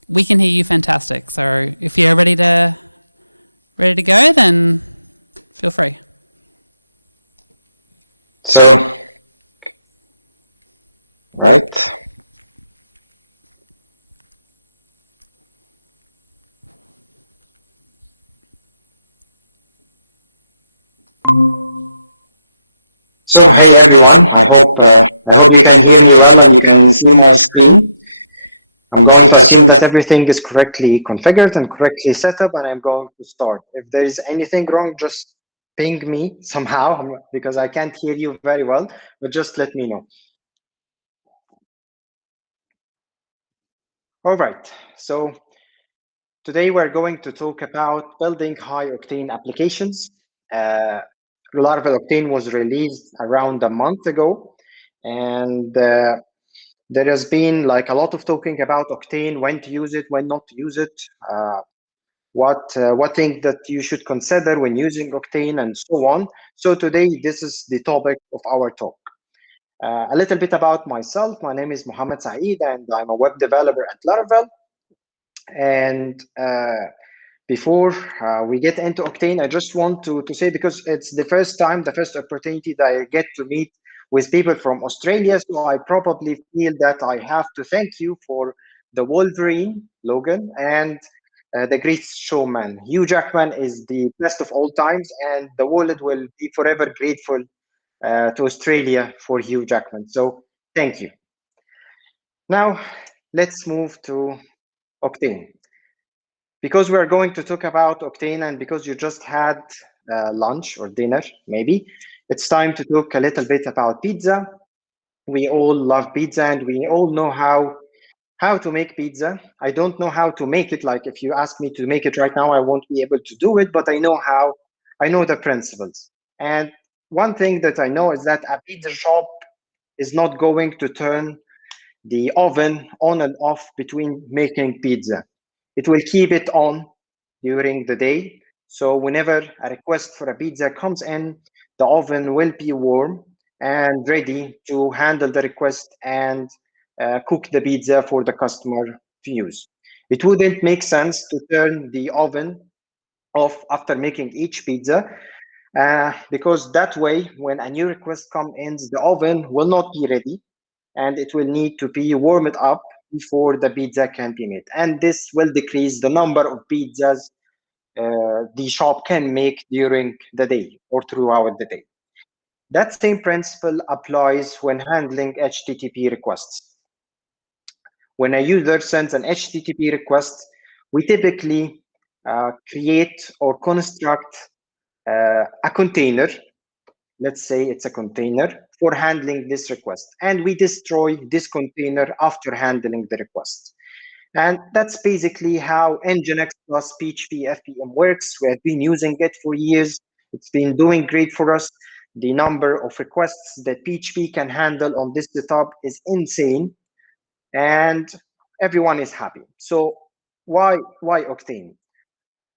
We can hear you fantastic. So if you're ready to go, then feel free. So, right. So, hey everyone. I hope you can hear me well and you can see my screen. I'm going to assume that everything is correctly configured and correctly set up, and I'm going to start. If there is anything wrong, just ping me somehow because I can't hear you very well, but just let me know. All right, so today we're going to talk about building high octane applications. Laravel Octane was released around a month ago, and there has been like a lot of talking about Octane, when to use it, when not to use it, what things that you should consider when using Octane, and so on. So today, this is the topic of our talk. A little bit about myself. My name is Mohammed Saeed, and I'm a web developer at Laravel. And before we get into Octane, I just want to say, because it's the first opportunity that I get to meet with people from Australia, so I probably feel that I have to thank you for the Wolverine, Logan, and the great showman. Hugh Jackman is the best of all times, and the world will be forever grateful to Australia for Hugh Jackman. So thank you. Now, let's move to Octane. Because we're going to talk about Octane, and because you just had lunch or dinner, maybe, it's time to talk a little bit about pizza. We all love pizza, and we all know how to make pizza. I don't know how to make it. Like, if you ask me to make it right now, I won't be able to do it, but I know how. I know the principles. And one thing that I know is that a pizza shop is not going to turn the oven on and off between making pizza. It will keep it on during the day. So whenever a request for a pizza comes in, the oven will be warm and ready to handle the request and cook the pizza for the customer to use. It wouldn't make sense to turn the oven off after making each pizza, because that way, when a new request comes in, the oven will not be ready and it will need to be warmed up before the pizza can be made. And this will decrease the number of pizzas the shop can make during the day or throughout the day. That same principle applies when handling HTTP requests. When a user sends an HTTP request, we typically create or construct a container. Let's say it's a container for handling this request, and we destroy this container after handling the request. And that's basically how Nginx plus PHP FPM works. We have been using it for years. It's been doing great for us. The number of requests that PHP can handle on this setup is insane, and everyone is happy. So why Octane?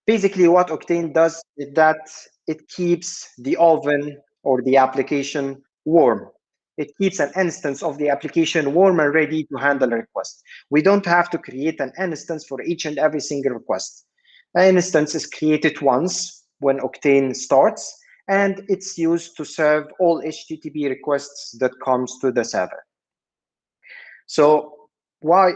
Basically, what Octane does is that it keeps the oven or the application warm. It keeps an instance of the application warm and ready to handle a request. We don't have to create an instance for each and every single request. An instance is created once when Octane starts, and it's used to serve all HTTP requests that comes to the server. So why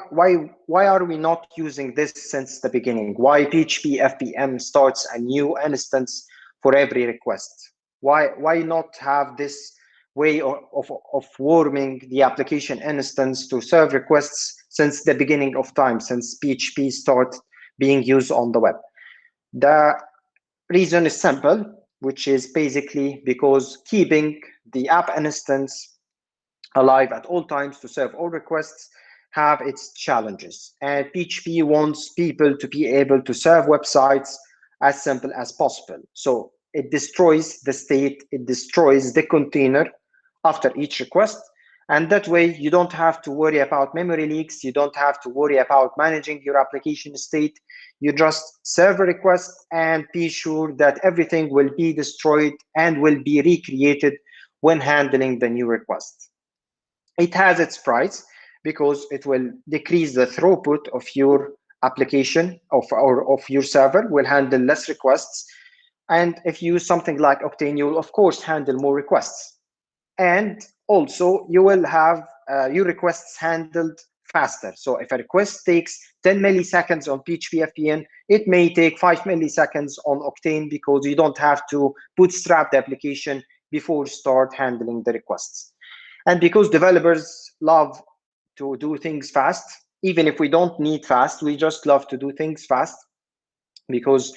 are we not using this since the beginning? Why PHP FPM starts a new instance for every request? Why not have this way of warming the application instance to serve requests since the beginning of time, since PHP started being used on the web? The reason is simple, which is basically because keeping the app instance alive at all times to serve all requests have its challenges. And PHP wants people to be able to serve websites as simple as possible. So it destroys the state, it destroys the container after each request. And that way, you don't have to worry about memory leaks. You don't have to worry about managing your application state. You just serve a request and be sure that everything will be destroyed and will be recreated when handling the new request. It has its price because it will decrease the throughput of your application or of your server, will handle less requests. And if you use something like Octane, you will of course handle more requests. And also you will have your requests handled faster. So if a request takes 10 milliseconds on PHP it may take 5 milliseconds on Octane because you don't have to bootstrap the application before start handling the requests. And because developers love to do things fast, even if we don't need fast, we just love to do things fast, because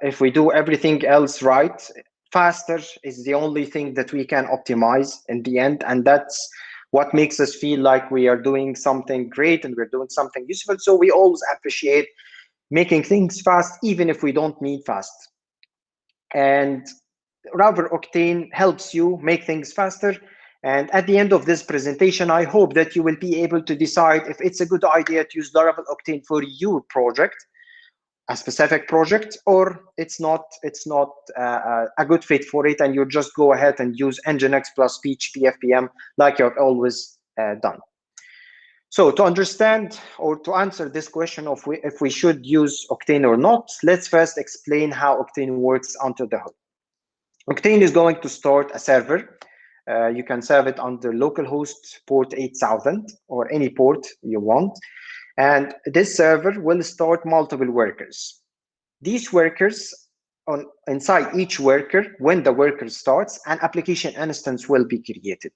if we do everything else right, faster is the only thing that we can optimize in the end. And that's what makes us feel like we are doing something great and we're doing something useful. So we always appreciate making things fast, even if we don't need fast. And Laravel Octane helps you make things faster. And at the end of this presentation, I hope that you will be able to decide if it's a good idea to use Laravel Octane for your project, a specific project, or it's not a good fit for it, and you just go ahead and use Nginx plus PHP FPM like you've always done. So to understand or to answer this question of if we should use Octane or not, let's first explain how Octane works under the hood. Octane is going to start a server. You can serve it under localhost port 8000 or any port you want. And this server will start multiple workers. These workers, inside each worker, when the worker starts, an application instance will be created.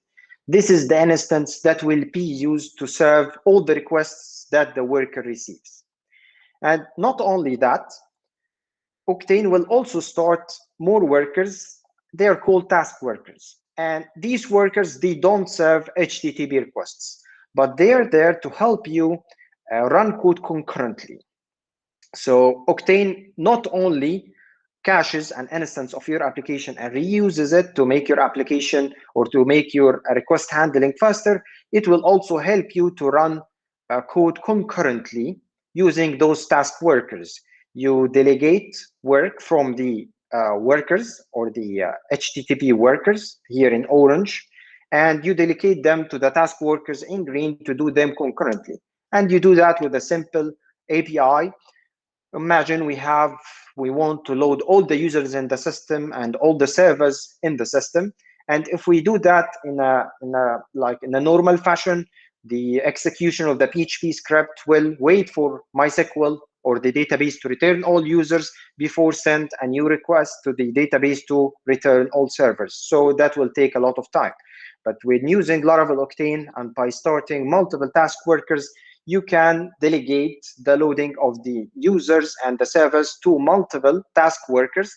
This is the instance that will be used to serve all the requests that the worker receives. And not only that, Octane will also start more workers. They are called task workers. And these workers, they don't serve HTTP requests, but they are there to help you run code concurrently. So Octane not only caches an instance of your application and reuses it to make your application or to make your request handling faster, it will also help you to run code concurrently using those task workers. You delegate work from the workers or the HTTP workers here in orange, and you delegate them to the task workers in green to do them concurrently. And you do that with a simple API. Imagine we want to load all the users in the system and all the servers in the system. And if we do that in a normal fashion, the execution of the PHP script will wait for MySQL or the database to return all users before send a new request to the database to return all servers. So that will take a lot of time. But when using Laravel Octane and by starting multiple task workers, you can delegate the loading of the users and the servers to multiple task workers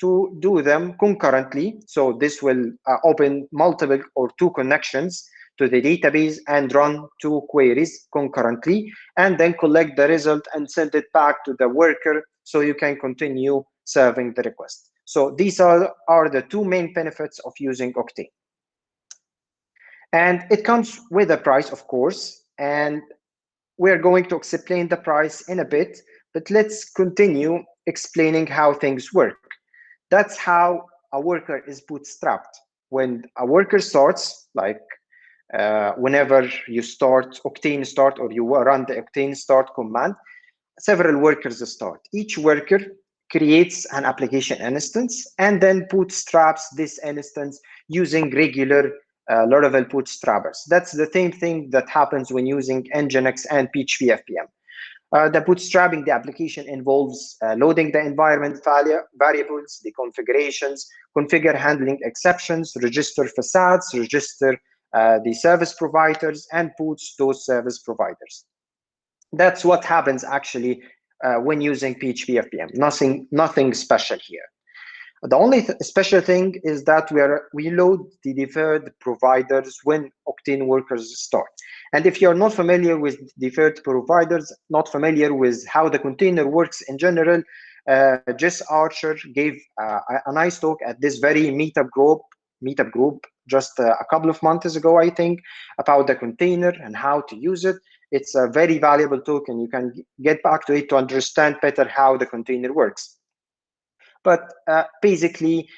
to do them concurrently. So this will open multiple or two connections to the database and run two queries concurrently, and then collect the result and send it back to the worker so you can continue serving the request. So these are the two main benefits of using Octane. And it comes with a price, of course, and we're going to explain the price in a bit, but let's continue explaining how things work. That's how a worker is bootstrapped. When a worker starts, like whenever you start Octane start or you run the Octane start command, several workers start. Each worker creates an application instance and then bootstraps this instance using regular Laravel bootstrappers. That's the same thing that happens when using Nginx and PHP FPM. The bootstrapping the application involves loading the environment variables, the configurations, configure handling exceptions, register facades, register the service providers, and boots those service providers. That's what happens actually when using PHP FPM. Nothing special here. The only special thing is that we load the deferred providers when Octane workers start. And if you're not familiar with deferred providers, not familiar with how the container works in general, Jess Archer gave a nice talk at this very meetup group Meetup group just a couple of months ago, I think, about the container and how to use it. It's a very valuable talk, and you can get back to it to understand better how the container works. But basically,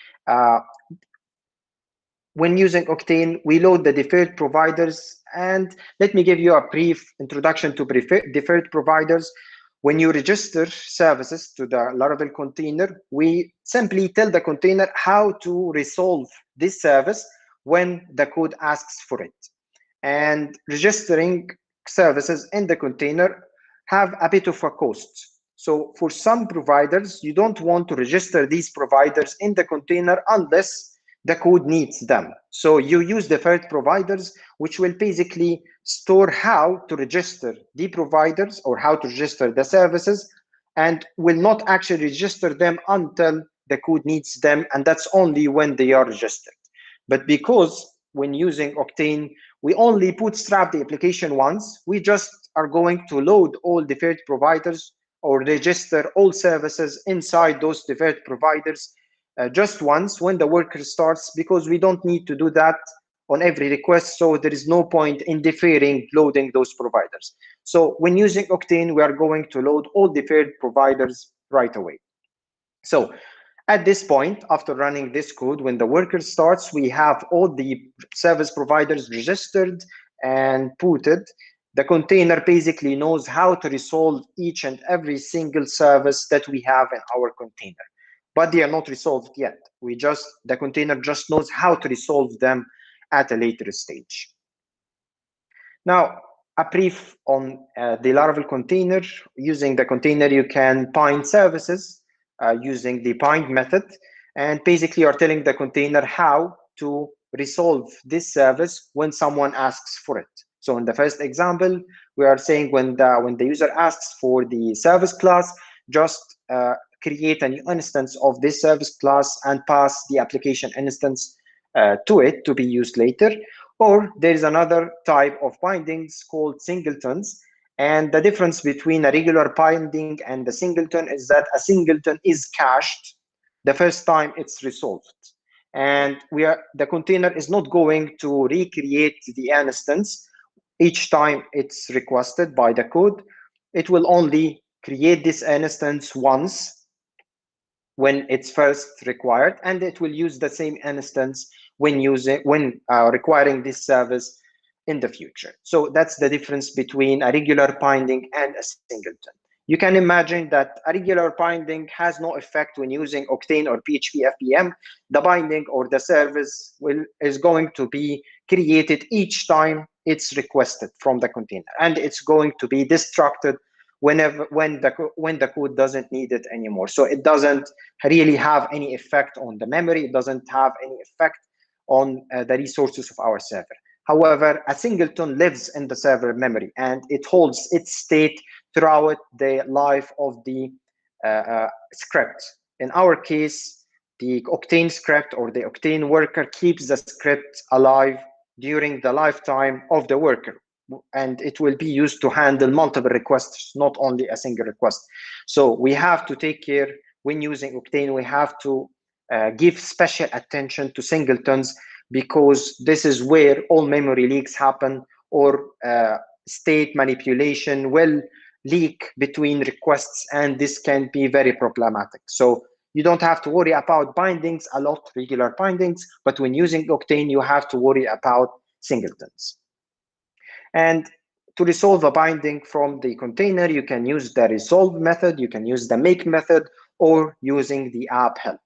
when using Octane, we load the deferred providers. And let me give you a brief introduction to deferred providers. When you register services to the Laravel container, we simply tell the container how to resolve this service when the code asks for it. And registering services in the container have a bit of a cost. So for some providers, you don't want to register these providers in the container unless the code needs them. So you use deferred providers, which will basically store how to register the providers or how to register the services, and will not actually register them until the code needs them, and that's only when they are registered. But because when using Octane, we only bootstrap the application once, we just are going to load all deferred providers or register all services inside those deferred providers just once when the worker starts, because we don't need to do that on every request. So there is no point in deferring loading those providers. So when using Octane, we are going to load all deferred providers right away. So at this point, after running this code, when the worker starts, we have all the service providers registered and booted. The container basically knows how to resolve each and every single service that we have in our container, but they are not resolved yet. The container just knows how to resolve them at a later stage. Now, a brief on the Laravel container. Using the container, you can bind services using the bind method, and basically you're telling the container how to resolve this service when someone asks for it. So in the first example, we are saying when the user asks for the service class, just create a new instance of this service class and pass the application instance to it to be used later. Or there is another type of bindings called singletons. And the difference between a regular binding and the singleton is that a singleton is cached the first time it's resolved. And the container is not going to recreate the instance each time it's requested by the code. It will only create this instance once when it's first required, and it will use the same instance when requiring this service in the future. So that's the difference between a regular binding and a singleton. You can imagine that a regular binding has no effect when using Octane or PHP FPM. The binding or the service is going to be created each time it's requested from the container, and it's going to be destructed when the code doesn't need it anymore. So it doesn't really have any effect on the memory. It doesn't have any effect on the resources of our server. However, a singleton lives in the server memory, and it holds its state throughout the life of the script. In our case, the Octane script or the Octane worker keeps the script alive during the lifetime of the worker, and it will be used to handle multiple requests, not only a single request. So we have to take care when using Octane. We have to give special attention to singletons, because this is where all memory leaks happen, or state manipulation will leak between requests, and this can be very problematic. So you don't have to worry about bindings a lot, regular bindings, but when using Octane, you have to worry about singletons. And to resolve a binding from the container, you can use the resolve method, you can use the make method, or using the app helper.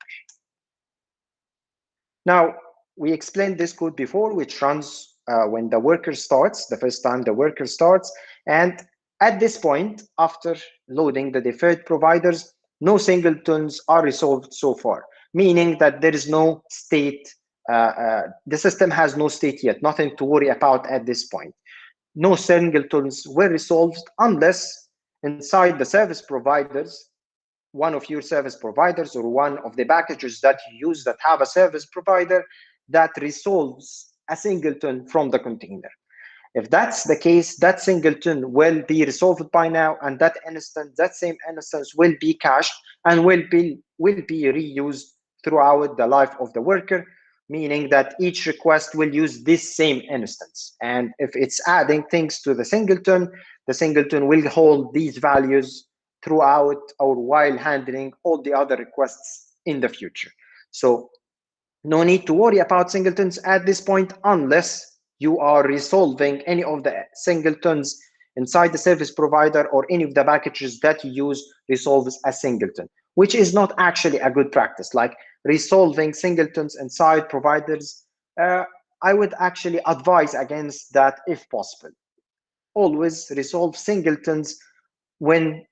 Now, we explained this code before, which runs when the worker starts, the first time the worker starts. And at this point, after loading the deferred providers, no singletons are resolved so far, meaning that there is no state. The system has no state yet, nothing to worry about at this point. No singletons were resolved unless inside the service providers, one of your service providers or one of the packages that you use that have a service provider that resolves a singleton from the container. If that's the case, that singleton will be resolved by now, and that same instance will be cached and will be reused throughout the life of the worker. meaning that each request will use this same instance. And if it's adding things to the singleton will hold these values throughout or while handling all the other requests in the future. So no need to worry about singletons at this point unless you are resolving any of the singletons inside the service provider, or any of the packages that you use resolves a singleton, which is not actually a good practice. Like resolving singletons inside providers, I would actually advise against that if possible. Always resolve singletons when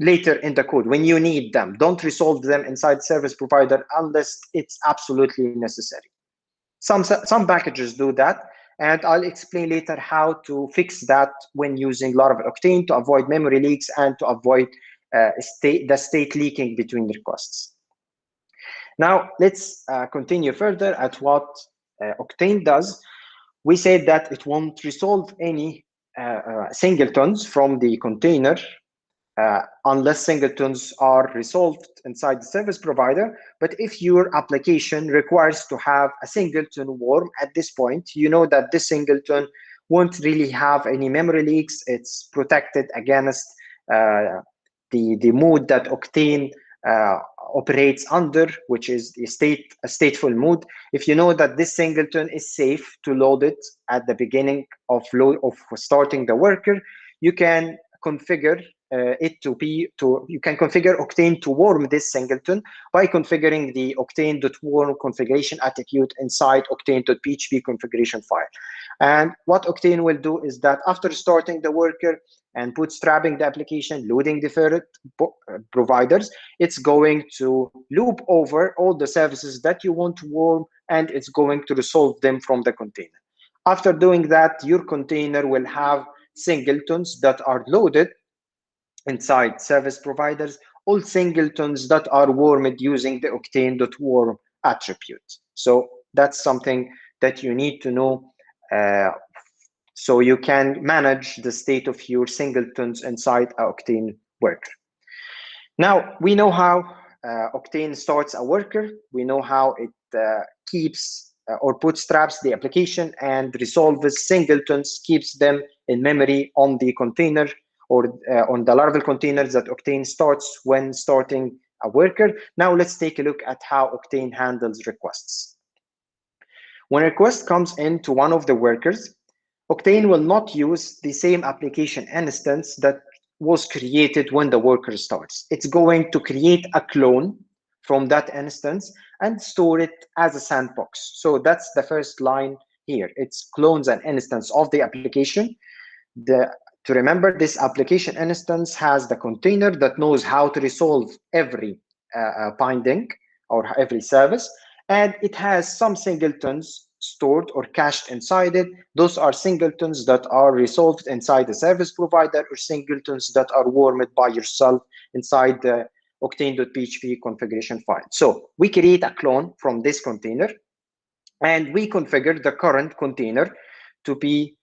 later in the code, when you need them. Don't resolve them inside service provider unless it's absolutely necessary. Some packages do that, and I'll explain later how to fix that when using Laravel Octane to avoid memory leaks and to avoid the state leaking between requests. Now let's continue further at what Octane does. We said that it won't resolve any singletons from the container unless singletons are resolved inside the service provider. But if your application requires to have a singleton worm at this point, you know that this singleton won't really have any memory leaks. It's protected against the mode that Octane operates under, which is the a stateful mode. If you know that this singleton is safe to load it at the beginning of starting the worker, you can configure you can configure Octane to worm this singleton by configuring the Octane.worm configuration attribute inside Octane.php configuration file. And what Octane will do is that after starting the worker and bootstrapping the application, loading different providers, it's going to loop over all the services that you want to worm, and it's going to resolve them from the container. After doing that, your container will have singletons that are loaded inside service providers, all singletons that are wormed using the Octane.worm attribute. So that's something that you need to know so you can manage the state of your singletons inside a Octane worker. Now, we know how Octane starts a worker. We know how it keeps or bootstraps the application and resolves singletons, keeps them in memory on the container or on the Laravel containers that Octane starts when starting a worker. Now let's take a look at how Octane handles requests. When a request comes into one of the workers, Octane will not use the same application instance that was created when the worker starts. It's going to create a clone from that instance and store it as a sandbox. So that's the first line here. It clones an instance of the application. To remember, this application instance has the container that knows how to resolve every binding or every service, and it has some singletons stored or cached inside it. Those are singletons that are resolved inside the service provider, or singletons that are wormed by yourself inside the Octane.php configuration file. So we create a clone from this container, and we configure the current container to be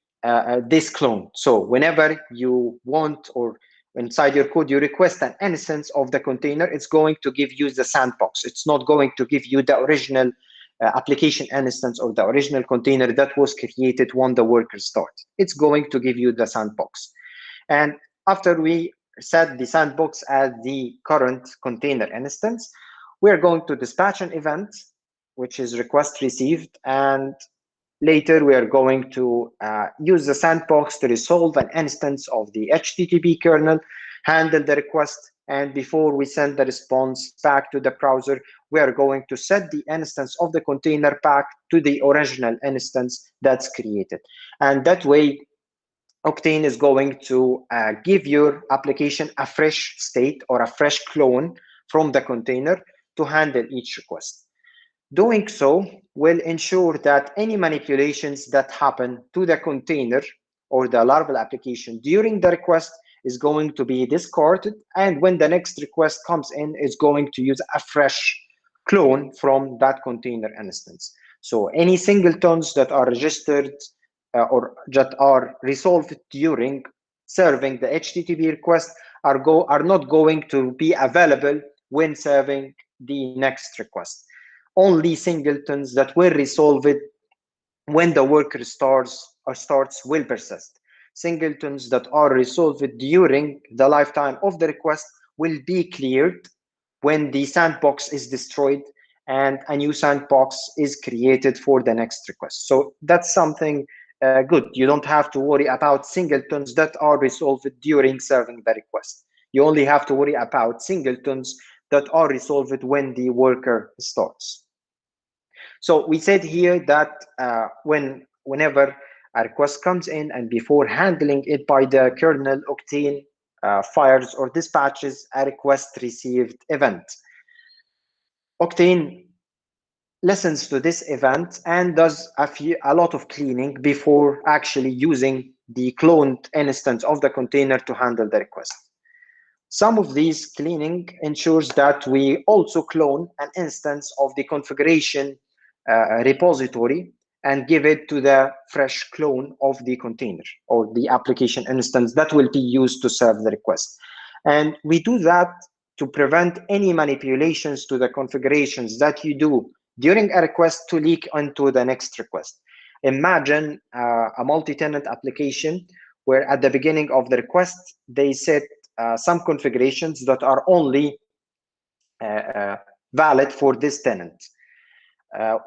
this clone. So whenever you want, or inside your code, you request an instance of the container, it's going to give you the sandbox. It's not going to give you the original application instance or the original container that was created when the worker starts. It's going to give you the sandbox. And after we set the sandbox as the current container instance, we're going to dispatch an event, which is request received, and later, we are going to use the sandbox to resolve an instance of the HTTP kernel, handle the request, and before we send the response back to the browser, we are going to set the instance of the container back to the original instance that's created. And that way, Octane is going to give your application a fresh state or a fresh clone from the container to handle each request. Doing so will ensure that any manipulations that happen to the container or the Laravel application during the request is going to be discarded, and when the next request comes in, it's going to use a fresh clone from that container instance. So any singletons that are registered or that are resolved during serving the HTTP request are not going to be available when serving the next request. only singletons that will resolve it when the worker starts will persist. Singletons that are resolved during the lifetime of the request will be cleared when the sandbox is destroyed and a new sandbox is created for the next request. So that's something good. You don't have to worry about singletons that are resolved during serving the request. You only have to worry about singletons that are resolved when the worker starts. So we said here that whenever a request comes in and before handling it by the kernel, Octane fires or dispatches a request received event. Octane listens to this event and does a lot of cleaning before actually using the cloned instance of the container to handle the request. Some of these cleaning ensures that we also clone an instance of the configuration repository and give it to the fresh clone of the container or the application instance that will be used to serve the request. And we do that to prevent any manipulations to the configurations that you do during a request to leak into the next request. Imagine a multi-tenant application where at the beginning of the request, they set some configurations that are only valid for this tenant.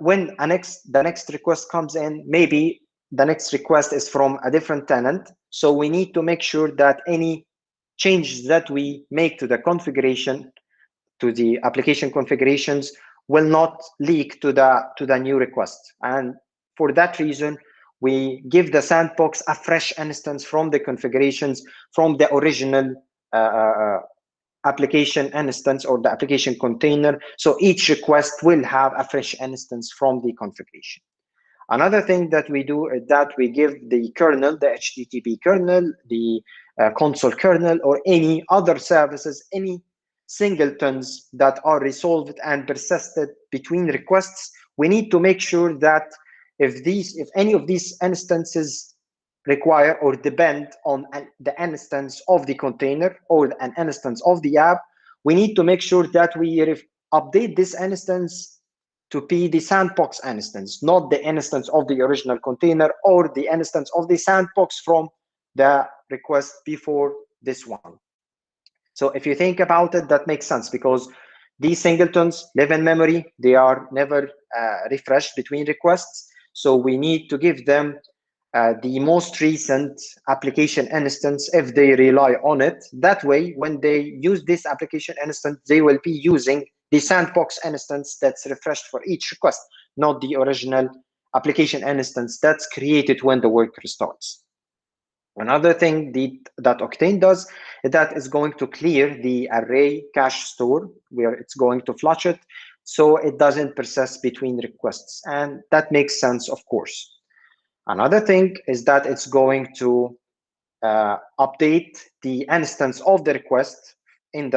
When the next request comes in, maybe the next request is from a different tenant. So we need to make sure that any changes that we make to the configuration, to the application configurations, will not leak to the new request. And for that reason, we give the sandbox a fresh instance from the configurations from the original application instance or the application container. So each request will have a fresh instance from the configuration. Another thing that we do is that we give the kernel, the HTTP kernel, the console kernel, or any other services, any singletons that are resolved and persisted between requests. We need to make sure that if any of these instances require or depend on the instance of the container or an instance of the app, we need to make sure that we update this instance to be the sandbox instance, not the instance of the original container or the instance of the sandbox from the request before this one. So if you think about it, that makes sense because these singletons live in memory. They are never refreshed between requests. So we need to give them the most recent application instance if they rely on it. That way, when they use this application instance, they will be using the sandbox instance that's refreshed for each request, not the original application instance that's created when the worker starts. Another thing that Octane does is that it's going to clear the array cache store where it's going to flush it so it doesn't persist between requests. And that makes sense, of course. Another thing is that it's going to update the instance of the request on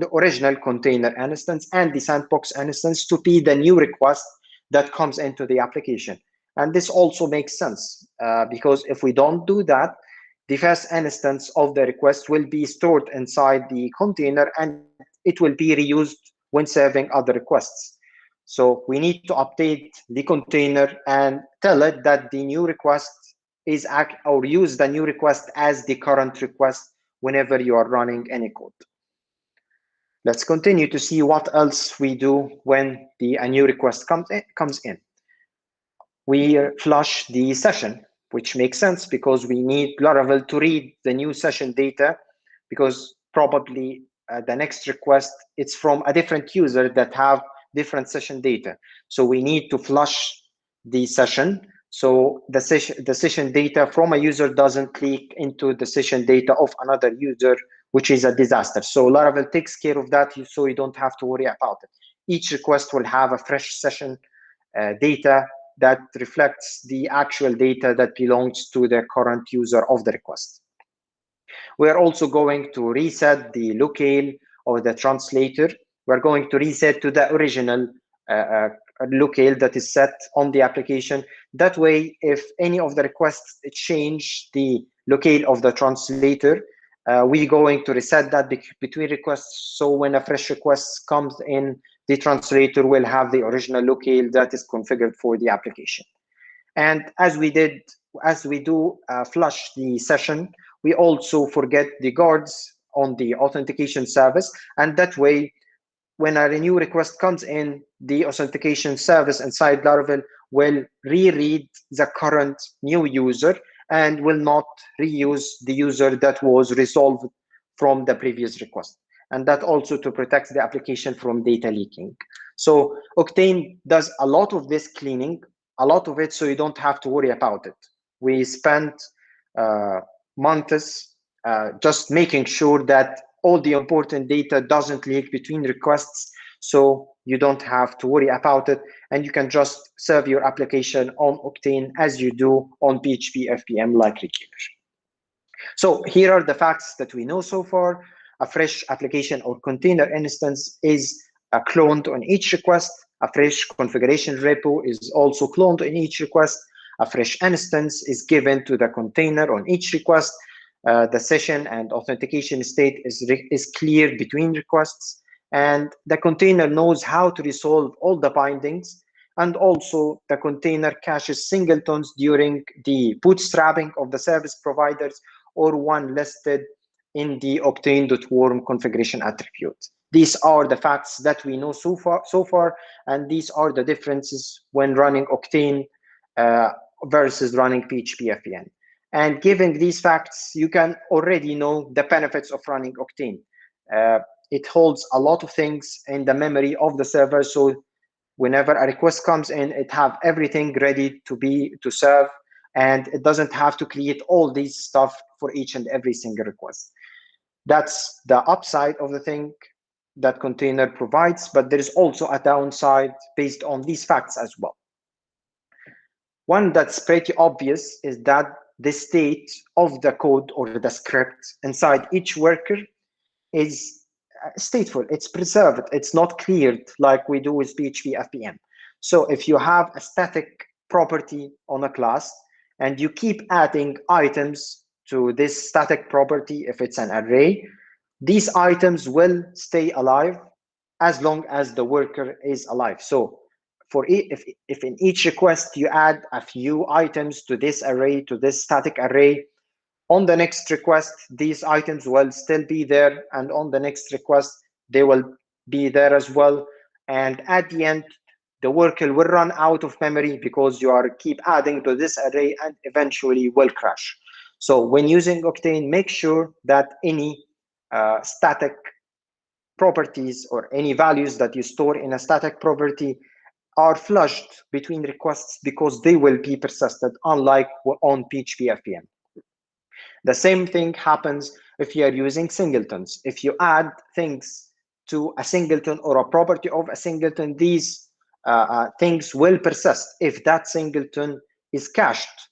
the original container instance and the sandbox instance to be the new request that comes into the application. And this also makes sense because if we don't do that, the first instance of the request will be stored inside the container and it will be reused when serving other requests. So we need to update the container and tell it that the new request is or use the new request as the current request whenever you are running any code. Let's continue to see what else we do when a new request comes in. We flush the session, which makes sense because we need Laravel to read the new session data because probably the next request, it's from a different user that have different session data. So we need to flush the session so the session data from a user doesn't leak into the session data of another user, which is a disaster. So Laravel takes care of that so you don't have to worry about it. Each request will have a fresh session data that reflects the actual data that belongs to the current user of the request. We're also going to reset the locale or the translator. We're going to reset to the original locale that is set on the application. That way, if any of the requests change the locale of the translator, we're going to reset that between requests. So when a fresh request comes in the translator will have the original locale that is configured for the application. And as we do flush the session, we also forget the guards on the authentication service, and that way, when a new request comes in, the authentication service inside Laravel will reread the current new user and will not reuse the user that was resolved from the previous request. And that also to protect the application from data leaking. So Octane does a lot of this cleaning, a lot of it, so you don't have to worry about it. We spent months just making sure that all the important data doesn't leak between requests, so you don't have to worry about it, and you can just serve your application on Octane as you do on PHP FPM like regular. So here are the facts that we know so far. A fresh application or container instance is cloned on each request. A fresh configuration repo is also cloned on each request. A fresh instance is given to the container on each request. The session and authentication state is cleared between requests, and the container knows how to resolve all the bindings, and also the container caches singletons during the bootstrapping of the service providers or one listed in the Octane.warm configuration attribute. These are the facts that we know so far, and these are the differences when running Octane versus running PHP FPM. And given these facts, you can already know the benefits of running Octane. It holds a lot of things in the memory of the server, so whenever a request comes in, it have everything ready to serve, and it doesn't have to create all these stuff for each and every single request. That's the upside of the thing that container provides, but there is also a downside based on these facts as well. One that's pretty obvious is that the state of the code or the script inside each worker is stateful, it's preserved, it's not cleared like we do with PHP FPM. So if you have a static property on a class and you keep adding items to this static property, if it's an array, these items will stay alive as long as the worker is alive. So if in each request you add a few items to this array, to this static array, on the next request, these items will still be there, and on the next request, they will be there as well. And at the end, the worker will run out of memory because you are keep adding to this array and eventually will crash. So when using Octane, make sure that any static properties or any values that you store in a static property are flushed between requests because they will be persisted, unlike on PHP FPM. The same thing happens if you are using singletons. If you add things to a singleton or a property of a singleton, these things will persist if that singleton is cached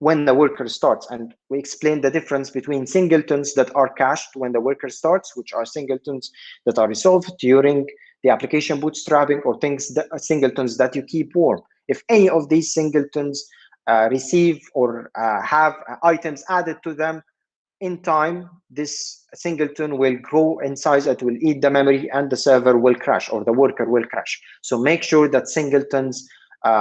when the worker starts. And we explained the difference between singletons that are cached when the worker starts, which are singletons that are resolved during the application bootstrapping, or singletons that you keep warm. If any of these singletons receive or have items added to them, in time, this singleton will grow in size, it will eat the memory, and the server will crash, or the worker will crash. So make sure that singletons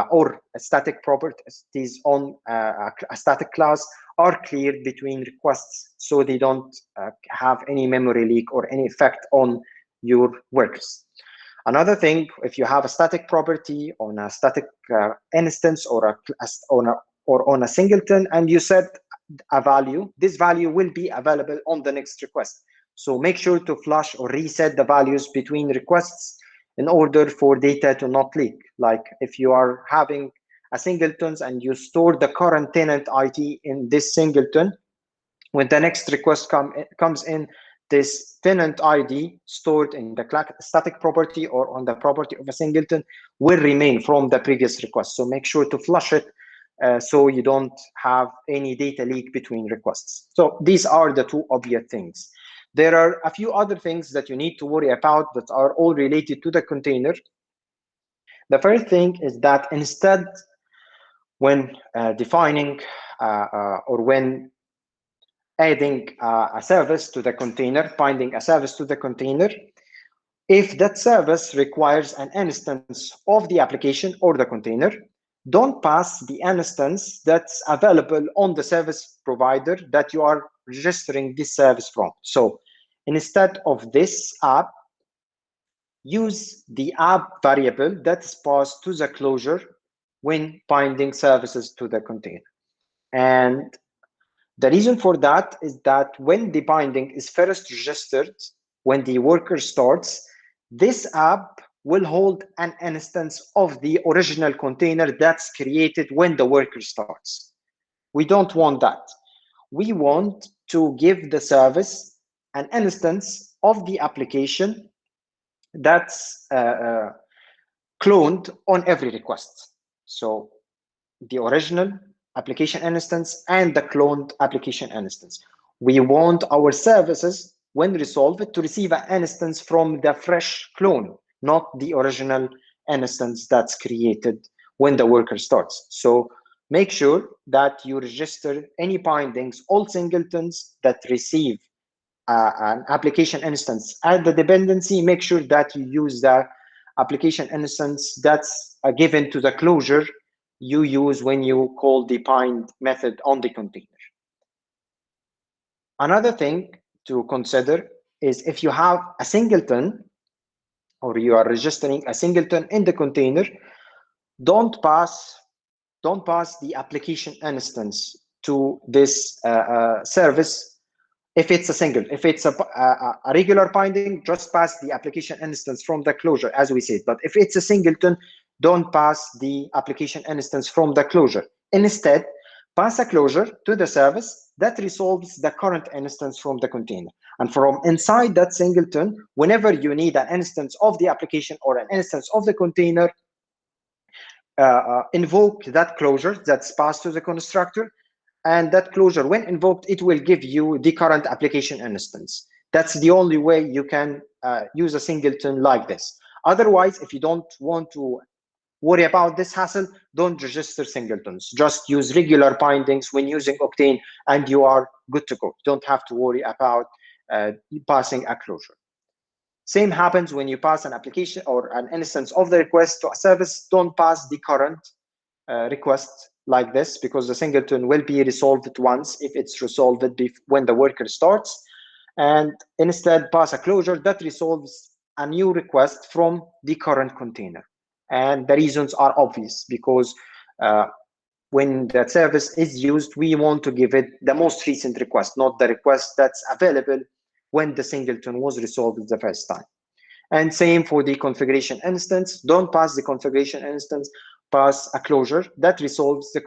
or static properties on a static class are cleared between requests, so they don't have any memory leak or any effect on your workers. Another thing, if you have a static property on a static instance or on a singleton, and you set a value, this value will be available on the next request. So make sure to flush or reset the values between requests in order for data to not leak. Like if you are having a singletons and you store the current tenant ID in this singleton, when the next request comes in, this tenant ID stored in the static property or on the property of a singleton will remain from the previous request. So make sure to flush it so you don't have any data leak between requests. So these are the two obvious things. There are a few other things that you need to worry about that are all related to the container. The first thing is that instead, when defining or when adding a service to the container, binding a service to the container, If that service requires an instance of the application or the container, don't pass the instance that's available on the service provider that you are registering this service from. So instead of this app, use the app variable that's passed to the closure when binding services to the container. And the reason for that is that when the binding is first registered, when the worker starts, this app will hold an instance of the original container that's created when the worker starts. We don't want that. We want to give the service an instance of the application that's cloned on every request. So the original application instance and the cloned application instance. We want our services, when resolved, to receive an instance from the fresh clone, not the original instance that's created when the worker starts. So make sure that you register any bindings, all singletons that receive an application instance at the dependency. Make sure that you use the application instance that's given to the closure you use when you call the bind method on the container. Another thing to consider is if you have a singleton or you are registering a singleton in the container, don't pass the application instance to this service. If it's a single, if it's a regular binding, just pass the application instance from the closure, as we said. But if it's a singleton, don't pass the application instance from the closure. Instead, pass a closure to the service that resolves the current instance from the container. And from inside that singleton, whenever you need an instance of the application or an instance of the container, invoke that closure that's passed to the constructor. And that closure, when invoked, it will give you the current application instance. That's the only way you can use a singleton like this. Otherwise, if you don't want to worry about this hassle, don't register singletons. Just use regular bindings when using Octane and you are good to go. Don't have to worry about passing a closure. Same happens when you pass an application or an instance of the request to a service. Don't pass the current request like this, because the singleton will be resolved once if it's resolved when the worker starts, and instead pass a closure that resolves a new request from the current container. And the reasons are obvious, because when that service is used, we want to give it the most recent request, not the request that's available when the singleton was resolved the first time. And same for the configuration instance. Don't pass the configuration instance, pass a closure that resolves the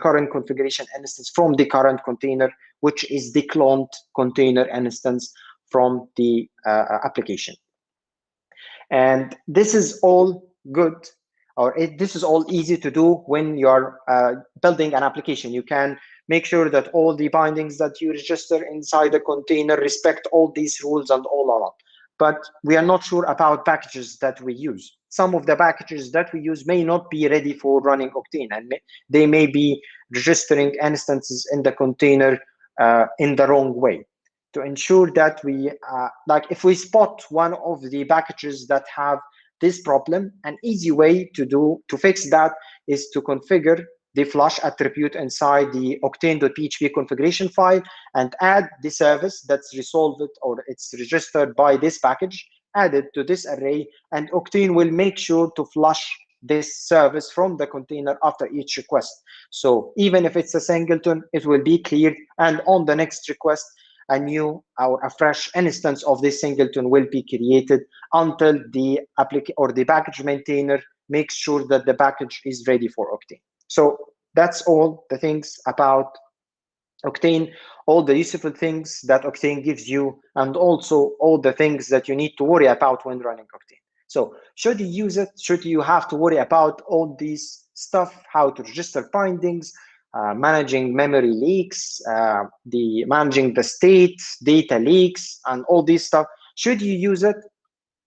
current configuration instance from the current container, which is the cloned container instance from the application. And this is all good, or this is all easy to do when you're building an application. You can make sure that all the bindings that you register inside the container respect all these rules and all along. But we are not sure about packages that we use. Some of the packages that we use may not be ready for running Octane, and they may be registering instances in the container in the wrong way. To ensure that we, like if we spot one of the packages that have this problem, an easy way to fix that is to configure the flush attribute inside the octane.php configuration file and add the service that's resolved or it's registered by this package, add it to this array, and Octane will make sure to flush this service from the container after each request. So even if it's a singleton, it will be cleared, and on the next request, a new or a fresh instance of this singleton will be created until the package maintainer makes sure that the package is ready for Octane. So that's all the things about Octane, all the useful things that Octane gives you, and also all the things that you need to worry about when running Octane. So should you use it? Should you have to worry about all these stuff, how to register bindings, managing memory leaks, managing the state, data leaks, and all this stuff? Should you use it?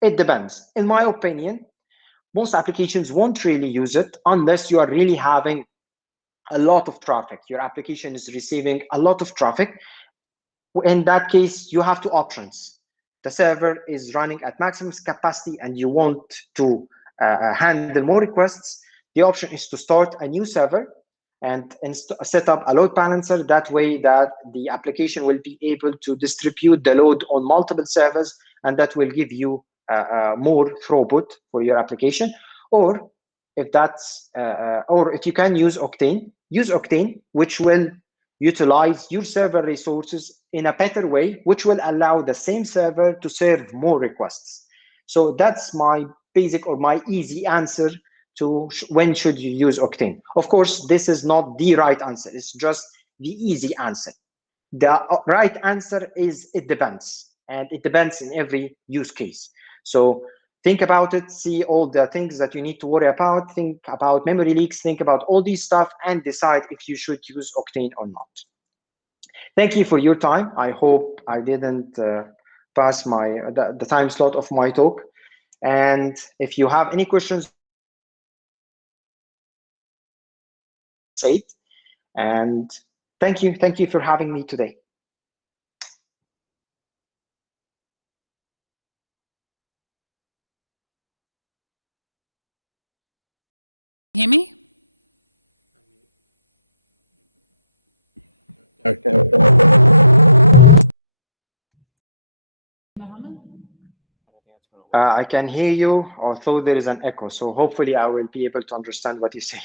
It depends. In my opinion, most applications won't really use it unless you are really having a lot of traffic. Your application is receiving a lot of traffic. In that case, you have two options. the server is running at maximum capacity and you want to handle more requests, the option is to start a new server and set up a load balancer. That way that the application will be able to distribute the load on multiple servers, and that will give you more throughput for your application. Or if that's or if you can use Octane, which will utilize your server resources in a better way, which will allow the same server to serve more requests. So that's my basic or my easy answer to when should you use Octane. Of course, this is not the right answer. It's just the easy answer. The right answer is it depends, and it depends in every use case. So think about it, see all the things that you need to worry about, think about memory leaks, think about all these stuff, and decide if you should use Octane or not. Thank you for your time. I hope I didn't pass the time slot of my talk. And if you have any questions, say it. And thank you for having me today. Hear me? I can hear you, although there is an echo. So hopefully I will be able to understand what you say.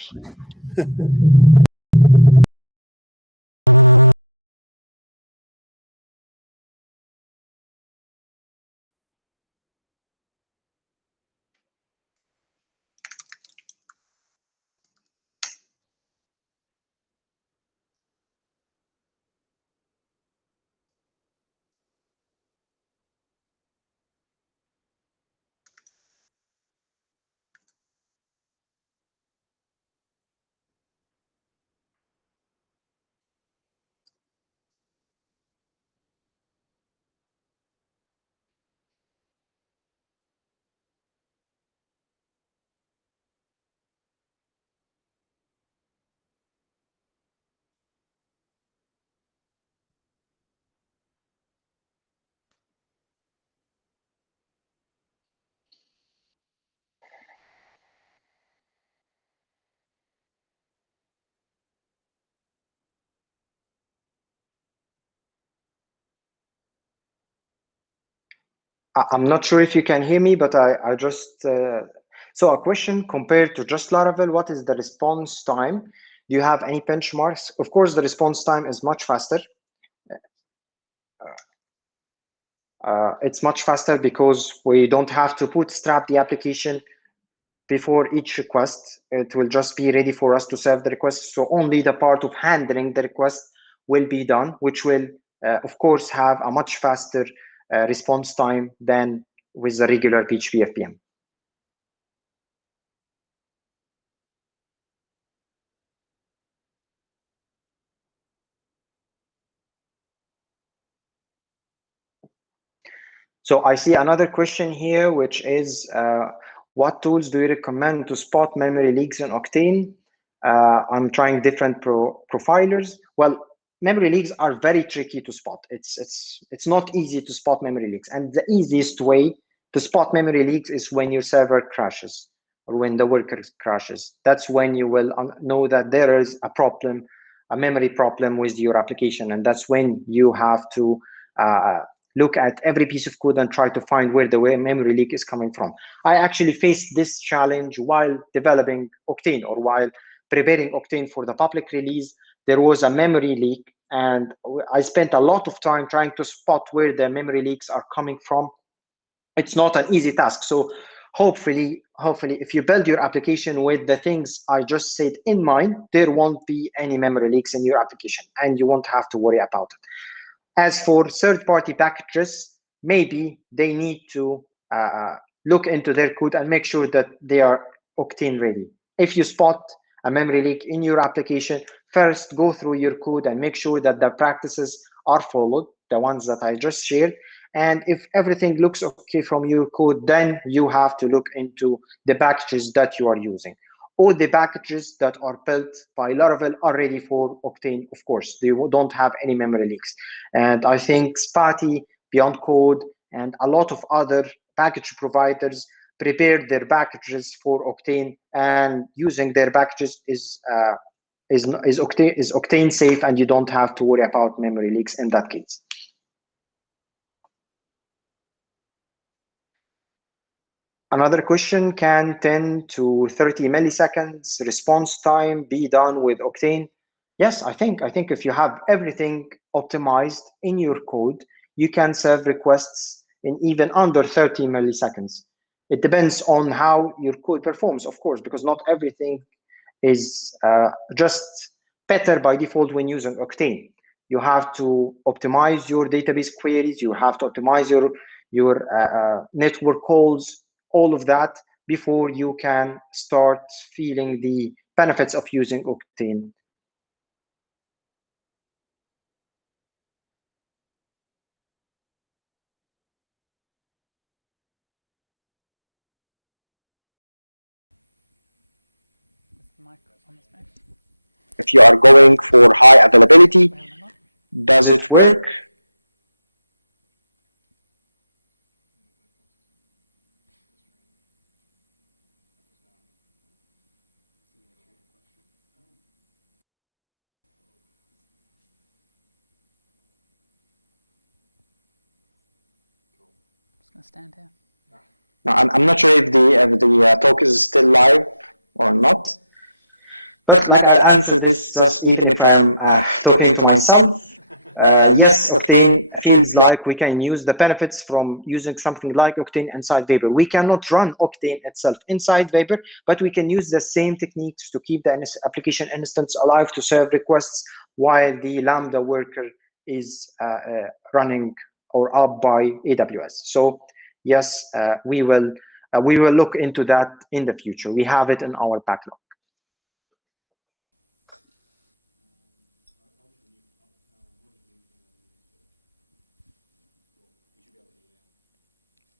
I'm not sure if you can hear me, but I just so a question compared to just Laravel, what is the response time? Do you have any benchmarks? Of course, the response time is much faster. It's much faster because we don't have to bootstrap the application before each request. It will just be ready for us to serve the request. So only the part of handling the request will be done, which will, of course, have a much faster response time than with the regular PHP FPM. So I see another question here, which is, what tools do you recommend to spot memory leaks in Octane? I'm trying different profilers. Well, memory leaks are very tricky to spot. It's not easy to spot memory leaks. And the easiest way to spot memory leaks is when your server crashes or when the worker crashes. That's when you will know that there is a problem, a memory problem with your application. And that's when you have to look at every piece of code and try to find where the memory leak is coming from. I actually faced this challenge while developing Octane or while preparing Octane for the public release. There was a memory leak, and I spent a lot of time trying to spot where the memory leaks are coming from. It's not an easy task. So hopefully, if you build your application with the things I just said in mind, there won't be any memory leaks in your application, and you won't have to worry about it. As for third-party packages, maybe they need to look into their code and make sure that they are Octane ready. If you spot a memory leak in your application, first go through your code and make sure that the practices are followed, the ones that I just shared. And if everything looks okay from your code, then you have to look into the packages that you are using. All the packages that are built by Laravel are ready for Octane, of course. They don't have any memory leaks. And I think Spati, Beyond Code, and a lot of other package providers prepared their packages for Octane, and using their packages is Octane safe, and you don't have to worry about memory leaks in that case. Another question, can 10 to 30 milliseconds response time be done with Octane? Yes, I think if you have everything optimized in your code, you can serve requests in even under 30 milliseconds. It depends on how your code performs, of course, because not everything is just better by default when using Octane. You have to optimize your database queries, you have to optimize your network calls, all of that before you can start feeling the benefits of using Octane. If you are going for high availability, does it work? Just gonna stand here. Now, I'm not sure if the talk is still live or not, but like I'll answer this just even if I'm talking to myself. Yes, Octane feels like we can use the benefits from using something like Octane inside Vapor. We cannot run Octane itself inside Vapor, but we can use the same techniques to keep the application instance alive, to serve requests while the Lambda worker is running or up by AWS. So yes, we will look into that in the future. We have it in our backlog.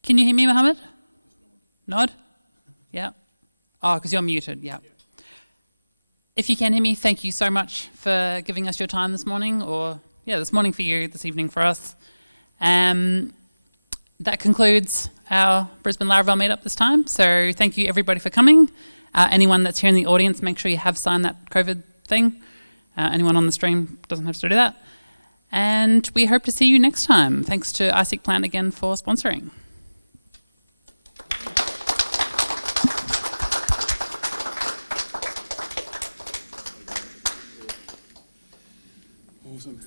Can you hear me, Mohammed? Nod? Yeah. Oh, because you're muted, yeah. If you can hear me, thank you so much for giving us your time this morning, or this morning for you, this evening for us. That concludes our Brisbane Laravel Meetup this time. So thank you everybody for coming. Anyone that's here in the audience, make sure you have signed that COVID thing. Anyone on the stream doesn't have to do that. And we hope to see you next time. Thanks to iSeek Plant again for sponsoring. Awesome.